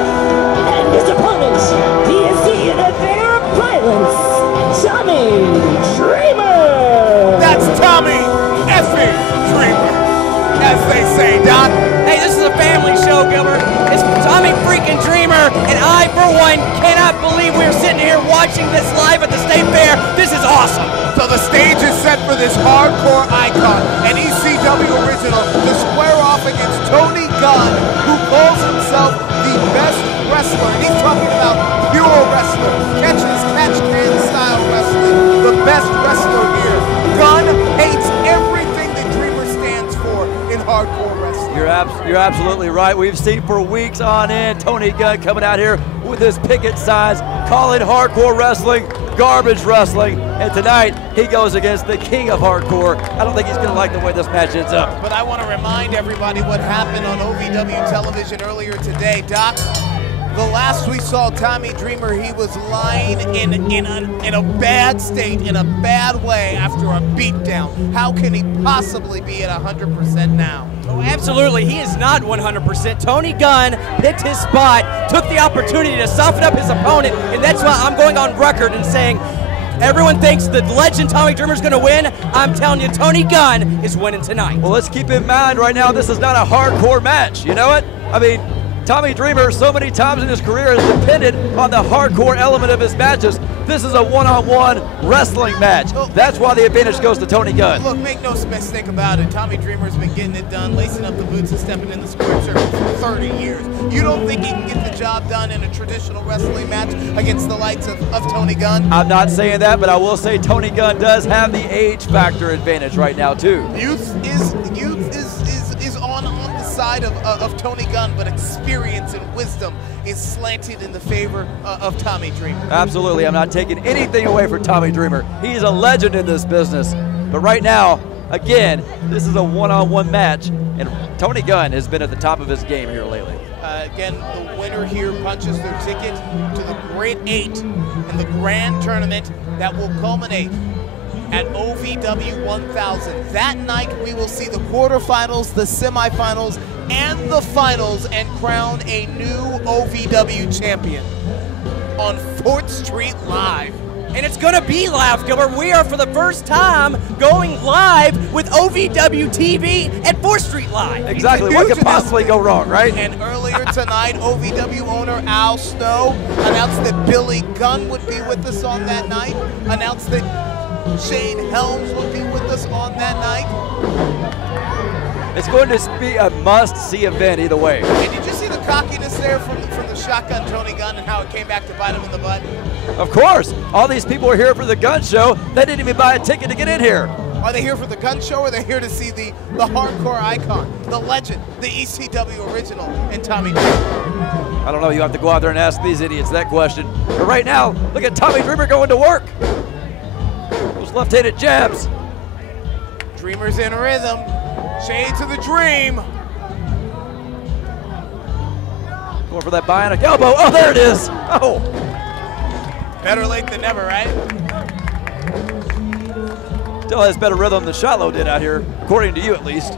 And his opponent, he is the innovator of violence, Tommy Dreamer. That's Tommy effing Dreamer, as they say, Doc. Hey, this is a family show, Gilbert. It's Tommy freaking Dreamer, and I, for one, cannot believe we're sitting here watching this live at the State Fair. This is awesome. So the stage is set for this hardcore icon, an ECW original, to square off against Tony Gunn, who calls himself the best wrestler. And he's talking about pure wrestler, catch-can style wrestling, the best wrestler here. Gunn hates everything that Dreamer stands for in hardcore wrestling. You're absolutely right. We've seen for weeks on end Tony Gunn coming out here with his picket signs, calling hardcore wrestling garbage wrestling, and tonight he goes against the king of hardcore. I don't think he's going to like the way this match ends up. But I want to remind everybody what happened on OVW television earlier today, Doc. The last we saw Tommy Dreamer, he was lying in a bad state, in a bad way after a beatdown. How can he possibly be at 100% now? Oh, absolutely. He is not 100%. Tony Gunn picked his spot, took the opportunity to soften up his opponent, and that's why I'm going on record and saying everyone thinks the legend Tommy Dreamer is going to win. I'm telling you, Tony Gunn is winning tonight. Well, let's keep in mind right now, this is not a hardcore match. You know what? I mean, Tommy Dreamer so many times in his career has depended on the hardcore element of his matches. This is a one-on-one wrestling match. That's why the advantage goes to Tony Gunn. Look, make no mistake about it. Tommy Dreamer's been getting it done, lacing up the boots and stepping in the square circle for 30 years. You don't think he can get the job done in a traditional wrestling match against the likes of Tony Gunn? I'm not saying that, but I will say Tony Gunn does have the age factor advantage right now, too. Youth is on the side of Tony Gunn, but experience and wisdom is slanted in the favor of Tommy Dreamer. Absolutely. I'm not taking anything away from Tommy Dreamer. He's a legend in this business. But right now, again, this is a one-on-one match, and Tony Gunn has been at the top of his game here lately. Again, the winner here punches their ticket to the Great 8 in the grand tournament that will culminate at OVW 1000. That night, we will see the quarterfinals, the semifinals, and the finals, and crown a new OVW champion on 4th Street Live. And it's going to be live, Gilbert. We are, for the first time, going live with OVW TV at 4th Street Live. Exactly. What could possibly go wrong, right? And earlier tonight, OVW owner Al Snow announced that Billy Gunn would be with us on that night, announced that Shane Helms would be with us on that night. It's going to be a must-see event either way. And did you see the cockiness there from the shotgun Tony Gunn and how it came back to bite him in the butt? Of course. All these people are here for the gun show. They didn't even buy a ticket to get in here. Are they here for the gun show, or are they here to see the hardcore icon, the legend, the ECW original, and Tommy Dreamer? I don't know. You have to go out there and ask these idiots that question. But right now, look at Tommy Dreamer going to work. Those left-handed jabs. Dreamer's in rhythm. Shades of the Dream. Going for that bionic elbow. Oh, there it is. Oh. Better late than never, right? Still has better rhythm than Shiloh did out here, according to you at least.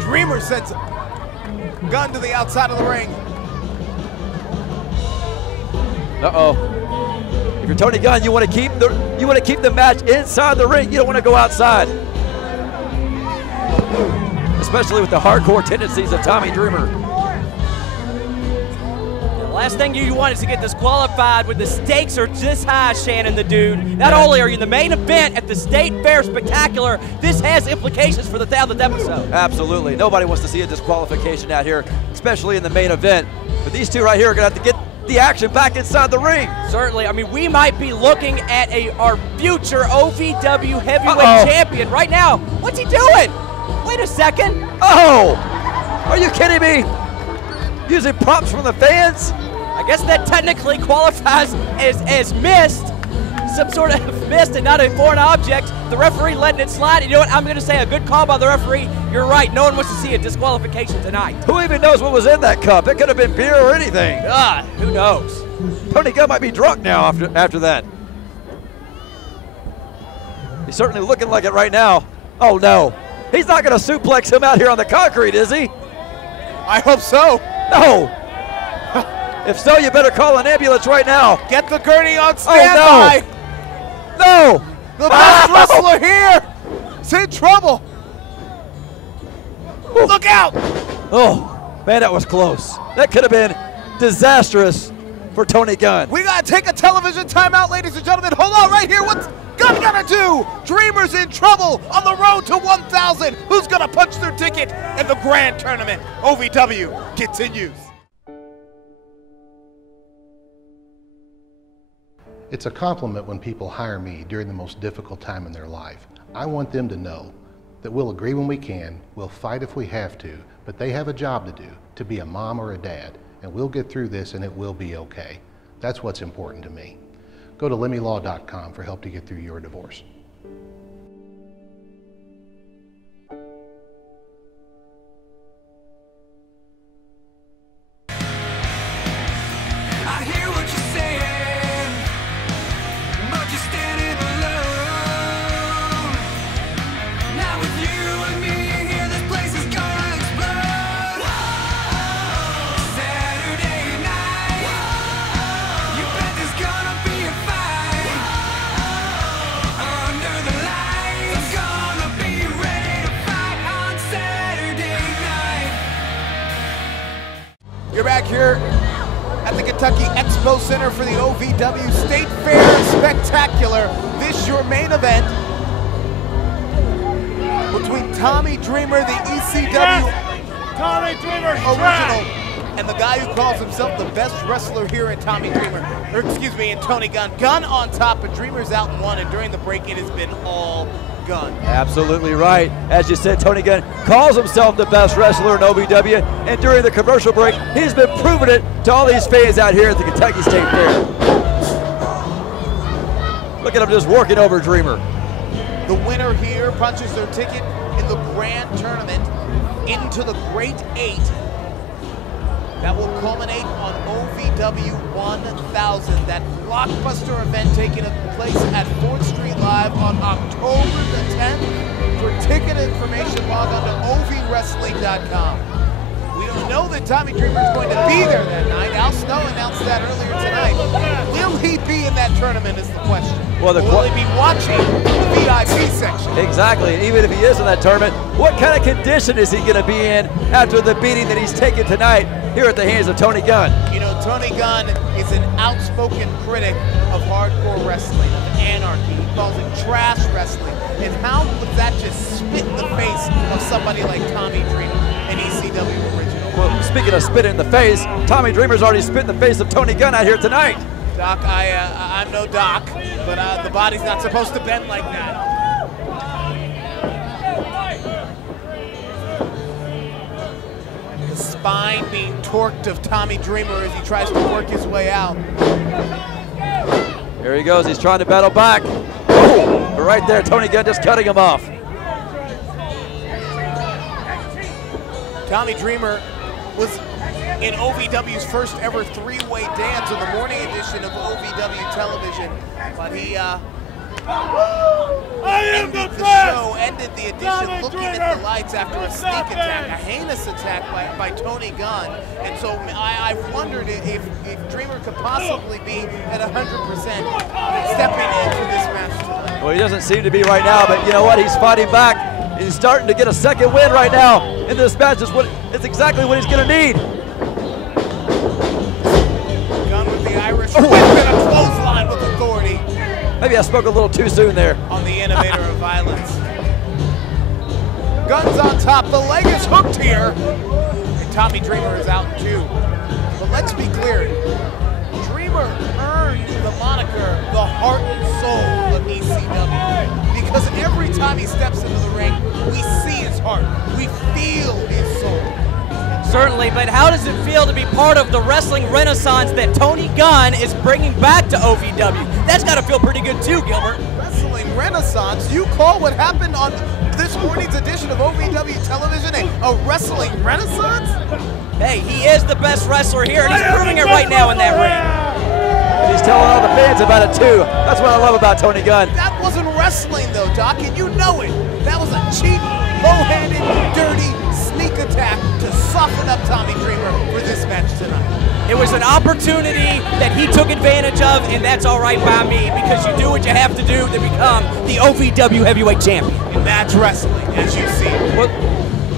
Dreamer sends Gunn to the outside of the ring. Uh-oh. If you're Tony Gunn, you want to keep the match inside the ring. You don't want to go outside. Especially with the hardcore tendencies of Tommy Dreamer. The last thing you want is to get disqualified when the stakes are this high, Shannon the Dude. Not only are you in the main event at the State Fair Spectacular, this has implications for the 1000th episode. Absolutely. Nobody wants to see a disqualification out here, especially in the main event. But these two right here are going to have to get the action back inside the ring. Certainly. I mean, we might be looking at our future OVW heavyweight champion right now. What's he doing? Wait a second. Oh! Are you kidding me? Using props from the fans? I guess that technically qualifies as missed. Some sort of missed and not a foreign object. The referee letting it slide. You know what? I'm going to say a good call by the referee. You're right. No one wants to see a disqualification tonight. Who even knows what was in that cup? It could have been beer or anything. God, who knows? Tony Gunn might be drunk now after that. He's certainly looking like it right now. Oh, no. He's not going to suplex him out here on the concrete, is he? I hope so. No. If so, you better call an ambulance right now. Get the gurney on standby. Oh, no. No. The best wrestler here is in trouble. Ooh. Look out. Oh, man, that was close. That could have been disastrous for Tony Gunn. We got to take a television timeout, ladies and gentlemen. Hold on right here. What's Gunn gonna do? Dreamer's in trouble on the road to 1,000. Who's gonna punch their ticket in the grand tournament? OVW continues. It's a compliment when people hire me during the most difficult time in their life. I want them to know that we'll agree when we can, we'll fight if we have to, but they have a job to do, to be a mom or a dad, and we'll get through this and it will be okay. That's what's important to me. Go to lemmylaw.com for help to get through your divorce. I hear what you're saying, but you're standing alone. Now with you and me here, this place is gonna explode. Saturday night, you bet there's gonna be a fight. Under the lights, gonna be ready to fight on Saturday night. You're back here at the Kentucky Expo Center for the OVW State Fair Spectacular. This your main event between Tommy Dreamer, the ECW Tommy Dreamer original, and the guy who calls himself the best wrestler here in Tommy Dreamer, or excuse me, in Tony Gunn. Gunn on top, but Dreamer's out in one, and during the break it has been all Gunn. Absolutely right. As you said, Tony Gunn calls himself the best wrestler in OVW, and during the commercial break, he's been proving it to all these fans out here at the Kentucky State Fair. Look at him just working over Dreamer. The winner here punches their ticket in the grand tournament into the Great Eight. that will culminate on OVW 1000, that blockbuster event taking place at 4th Street Live on October the 10th. For ticket information, log on to ovwrestling.com. We don't know that Tommy Dreamer is going to be there that night. Al Snow announced that earlier tonight. Will he be in that tournament is the question. Well, will he be watching the VIP section? Exactly, and even if he is in that tournament, what kind of condition is he going to be in after the beating that he's taken tonight here at the hands of Tony Gunn? You know, Tony Gunn is an outspoken critic of hardcore wrestling, of anarchy. He calls it trash wrestling. And how would that just spit in the face of somebody like Tommy Dreamer, an ECW original? Well, speaking of spit in the face, Tommy Dreamer's already spit in the face of Tony Gunn out here tonight. Doc, I'm no doc, but the body's not supposed to bend like that. The spine being torqued of Tommy Dreamer as he tries to work his way out. Here he goes, he's trying to battle back. Oh, right there, Tony Gunn just cutting him off. Tommy Dreamer was in OVW's first ever three-way dance in the morning edition of OVW television, but he ended the edition looking at the lights after a sneak attack, a heinous attack by Tony Gunn. And so I've wondered if Dreamer could possibly be at 100% stepping into this match tonight. Well, he doesn't seem to be right now, but you know what? He's fighting back. He's starting to get a second win right now in this match. It's exactly what he's going to need. Gunn with the Irish whip and a clothesline with authority. Maybe I spoke a little too soon there. On the innovator of violence. Gunn's on top, the leg is hooked here. And Tommy Dreamer is out too. But let's be clear, Dreamer earned the moniker, the heart and soul of ECW. Because every time he steps into the ring, we see his heart, we feel his soul. Certainly, but how does it feel to be part of the wrestling renaissance that Tony Gunn is bringing back to OVW? That's got to feel pretty good too, Gilbert. Wrestling renaissance? You call what happened on this morning's edition of OVW television a wrestling renaissance? Hey, he is the best wrestler here, and he's proving it right now in that ring. He's telling all the fans about it too. That's what I love about Tony Gunn. That wasn't wrestling though, Doc, and you know it. That was a cheap, low-handed, dirty sneak attack to soften up Tommy Dreamer for this match tonight. It was an opportunity that he took advantage of, and that's all right by me, because you do what you have to do to become the OVW heavyweight champion. And that's wrestling, as you see. Well,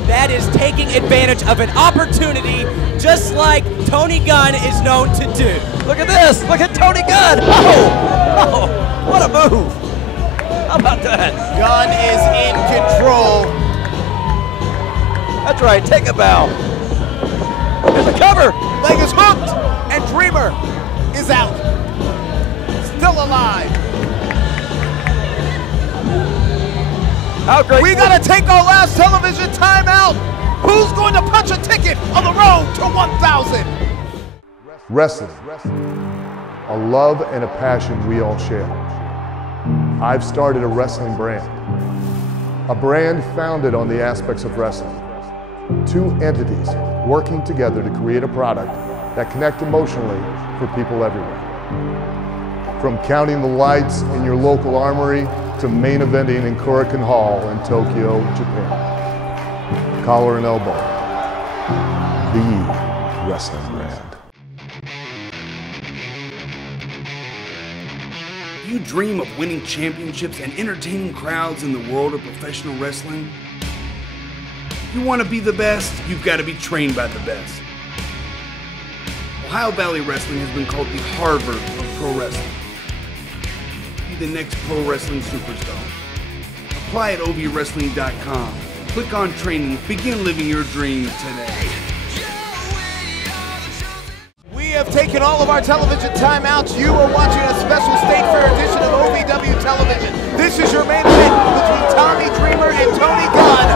that is taking advantage of an opportunity, just like Tony Gunn is known to do. Look at this! Look at Tony Gunn! Oh, what a move! How about that? Gunn is in control. That's right, take a bow. There's the cover. Leg is hooked, and Dreamer is out. Still alive. How great. We gotta take our last television timeout. Who's going to punch a ticket on the road to 1,000? Wrestling, a love and a passion we all share. I've started a wrestling brand, a brand founded on the aspects of wrestling. Two entities working together to create a product that connect emotionally for people everywhere. From counting the lights in your local armory to main eventing in Korakuen Hall in Tokyo, Japan. Collar and elbow, the wrestling brand. You dream of winning championships and entertaining crowds in the world of professional wrestling? You want to be the best, you've got to be trained by the best. Ohio Valley Wrestling has been called the Harvard of pro wrestling. Be the next pro wrestling superstar. Apply at ovwrestling.com. Click on training, begin living your dreams today. We have taken all of our television timeouts. You are watching a special State Fair edition of OVW television. This is your main event between Tommy Dreamer and Tony Gunn.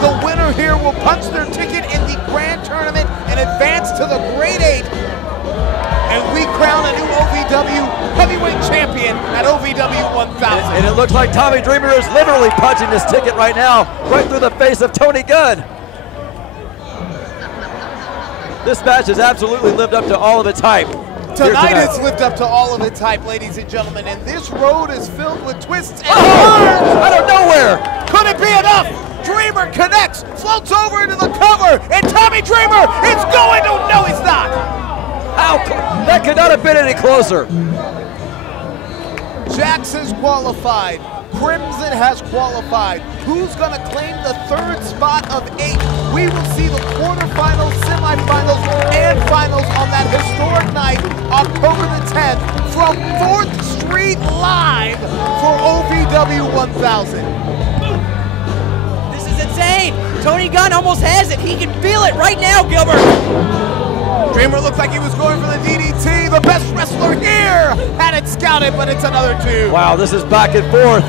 The winner here will punch their ticket in the grand tournament and advance to the Great 8. And we crown a new OVW heavyweight champion at OVW 1000. And it looks like Tommy Dreamer is literally punching this ticket right now, right through the face of Tony Gunn. This match has absolutely lived up to all of its hype. Tonight has lived up to all of its hype, ladies and gentlemen, and this road is filled with twists and turns. turns. Out of nowhere. Could it be enough? Dreamer connects, floats over into the cover, and Tommy Dreamer is going to, no he's not. How, that could not have been any closer. Jax has qualified. Crimson has qualified. Who's going to claim the third spot of 8? We will see the quarterfinals, semifinals, and finals on that historic night, October the 10th, from 4th Street Live for OVW 1000. This is insane. Tony Gunn almost has it. He can feel it right now, Gilbert. Dreamer looked like he was going for the DDT. The best wrestler here had it scouted, but it's another 2. Wow, this is back and forth.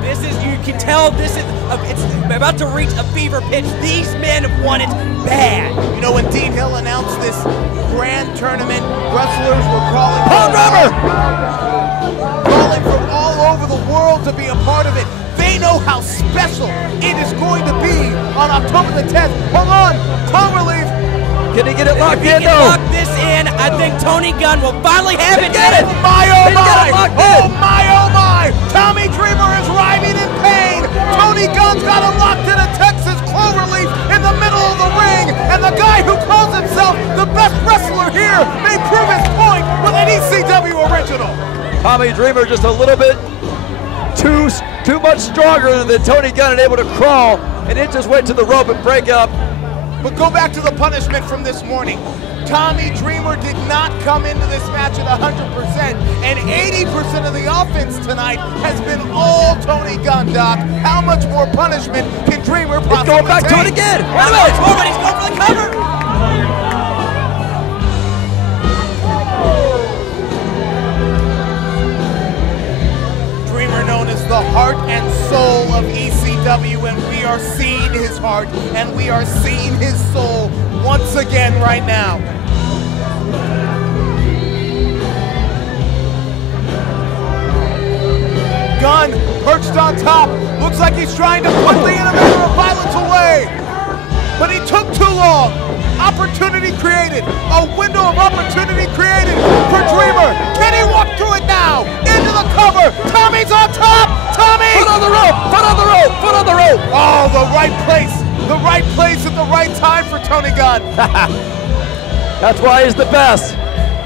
This is, you can tell this is, it's about to reach a fever pitch. These men want it bad. You know, when Dean Hill announced this grand tournament, wrestlers were calling from all over the world to be a part of it. They know how special it is going to be on October the 10th. Hold on, Cloverleaf. Can he get it locked in? If he can lock this in, I think Tony Gunn will finally have it. Get it! My oh my! Oh my oh my! Tommy Dreamer is writhing in pain. Tony Gunn's got him locked in a Texas cloverleaf in the middle of the ring, and the guy who calls himself the best wrestler here may prove his point with an ECW original. Tommy Dreamer just a little bit too much stronger than Tony Gunn and able to crawl, and it just went to the rope and break up. But go back to the punishment from this morning. Tommy Dreamer did not come into this match at 100%, and 80% of the offense tonight has been all Tony Gunn, Doc. How much more punishment can Dreamer possibly He's going back take? to it again. Wait a minute, it's over, he's going for the cover. Dreamer known as the heart and soul of ECW, and we are seeing his heart and we are seeing his soul once again right now. Gunn perched on top, looks like he's trying to put the innovator of violence away, but he took too long. Opportunity created, a window of opportunity created for Dreamer. Can he walk through it now? Into the cover, Tommy's on top, Tommy! Foot on the rope, foot on the rope, foot on the rope. Oh, the right place at the right time for Tony Gunn. That's why he's the best.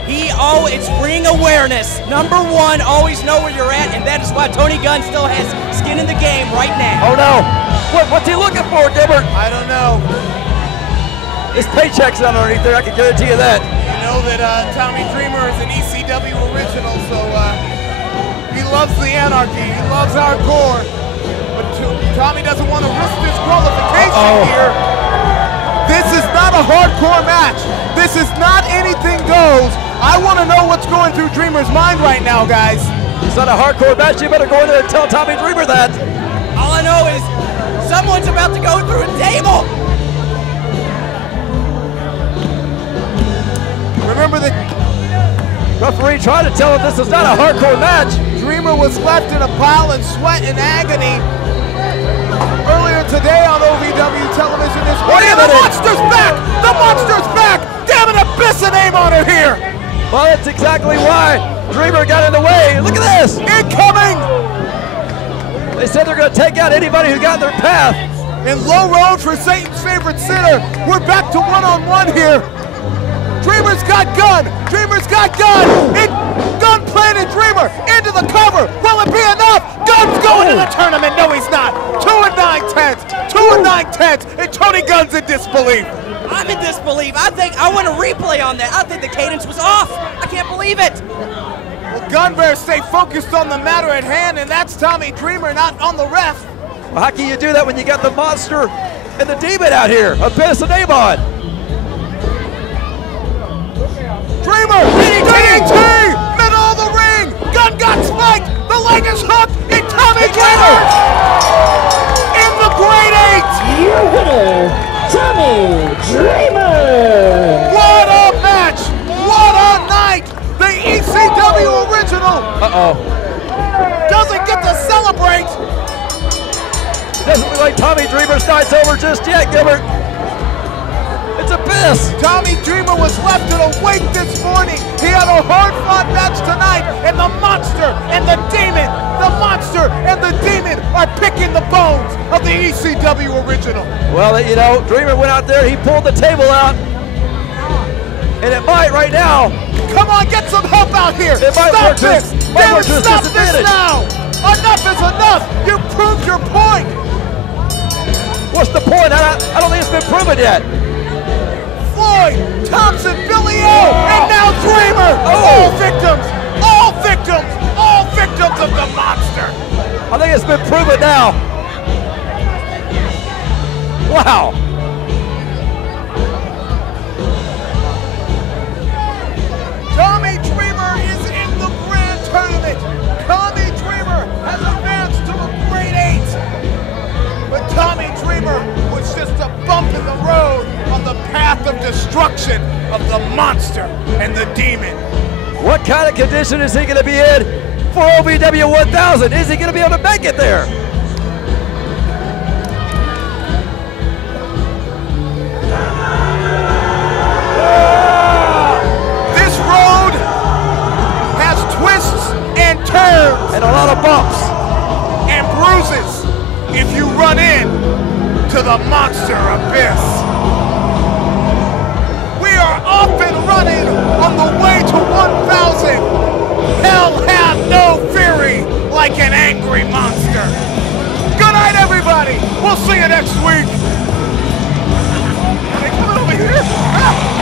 It's ring awareness. Number 1, always know where you're at, and that is why Tony Gunn still has skin in the game right now. Oh no, what's he looking for, Gilbert? I don't know. His paycheck's not underneath there, I can guarantee you that. You know that Tommy Dreamer is an ECW original, so he loves the anarchy, he loves hardcore, but Tommy doesn't want to risk disqualification here. This is not a hardcore match. This is not anything goes. I want to know what's going through Dreamer's mind right now, guys. It's not a hardcore match, you better go in there and tell Tommy Dreamer that. All I know is someone's about to go through a table. Remember the referee tried to tell him this is not a hardcore match. Dreamer was left in a pile of sweat and agony earlier today on OVW television this morning. The monster's back! The monster's back! Damn it, Abyss a name on it here! Well, that's exactly why Dreamer got in the way. Look at this! Incoming! They said they're going to take out anybody who got in their path. In low road for Satan's favorite sinner. We're back to one-on-one here. Dreamer's got Gunn! Dreamer's got Gunn! Gunn planted Dreamer into the cover! Will it be enough? Gunn's going to the tournament! No, he's not! 2 9/10! 2 9/10! And Tony Gunn's in disbelief! I'm in disbelief. I want a replay on that. I think the cadence was off. I can't believe it. Well, Gunn better stay focused on the matter at hand, and that's Tommy Dreamer, not on the ref. Well, how can you do that when you got the monster and the demon out here? Abyss and Amon. Dreamer! DDT! Middle of the ring! Gunn got spiked! The leg is hooked! And Tommy Dreamer! In the Great 8! Your winner, Tommy Dreamer! What a match! What a night! The ECW original! Doesn't get to celebrate! Doesn't look like Tommy Dreamer's night's over just yet, Gilbert. It's a abyss. Tommy Dreamer was left to the wake this morning. He had a hard-fought match tonight, and the Monster and the Demon, are picking the bones of the ECW original. Well, you know, Dreamer went out there, he pulled the table out, and it might right now. Come on, get some help out here. It might Stop work to this. his- might work to his Stop this disadvantage. now. Enough is enough. You proved your point. What's the point? I don't think it's been proven yet. Floyd, Thompson, Billy O, and now Dreamer. All victims of the Monster. I think it's been proven now. Wow. Tommy Dreamer is in the grand tournament. Tommy Dreamer has advanced to a grade 8. But Tommy Dreamer was just a bump in the road on the path of destruction of the Monster and the Demon. What kind of condition is he going to be in for OVW 1000? Is he going to be able to make it there? This road has twists and turns and a lot of bumps and bruises if you run in to the Monster abyss. We are off and running on the way to 1,000. Hell hath no fury like an angry monster. Good night, everybody. We'll see you next week. Are they coming over here? Ah!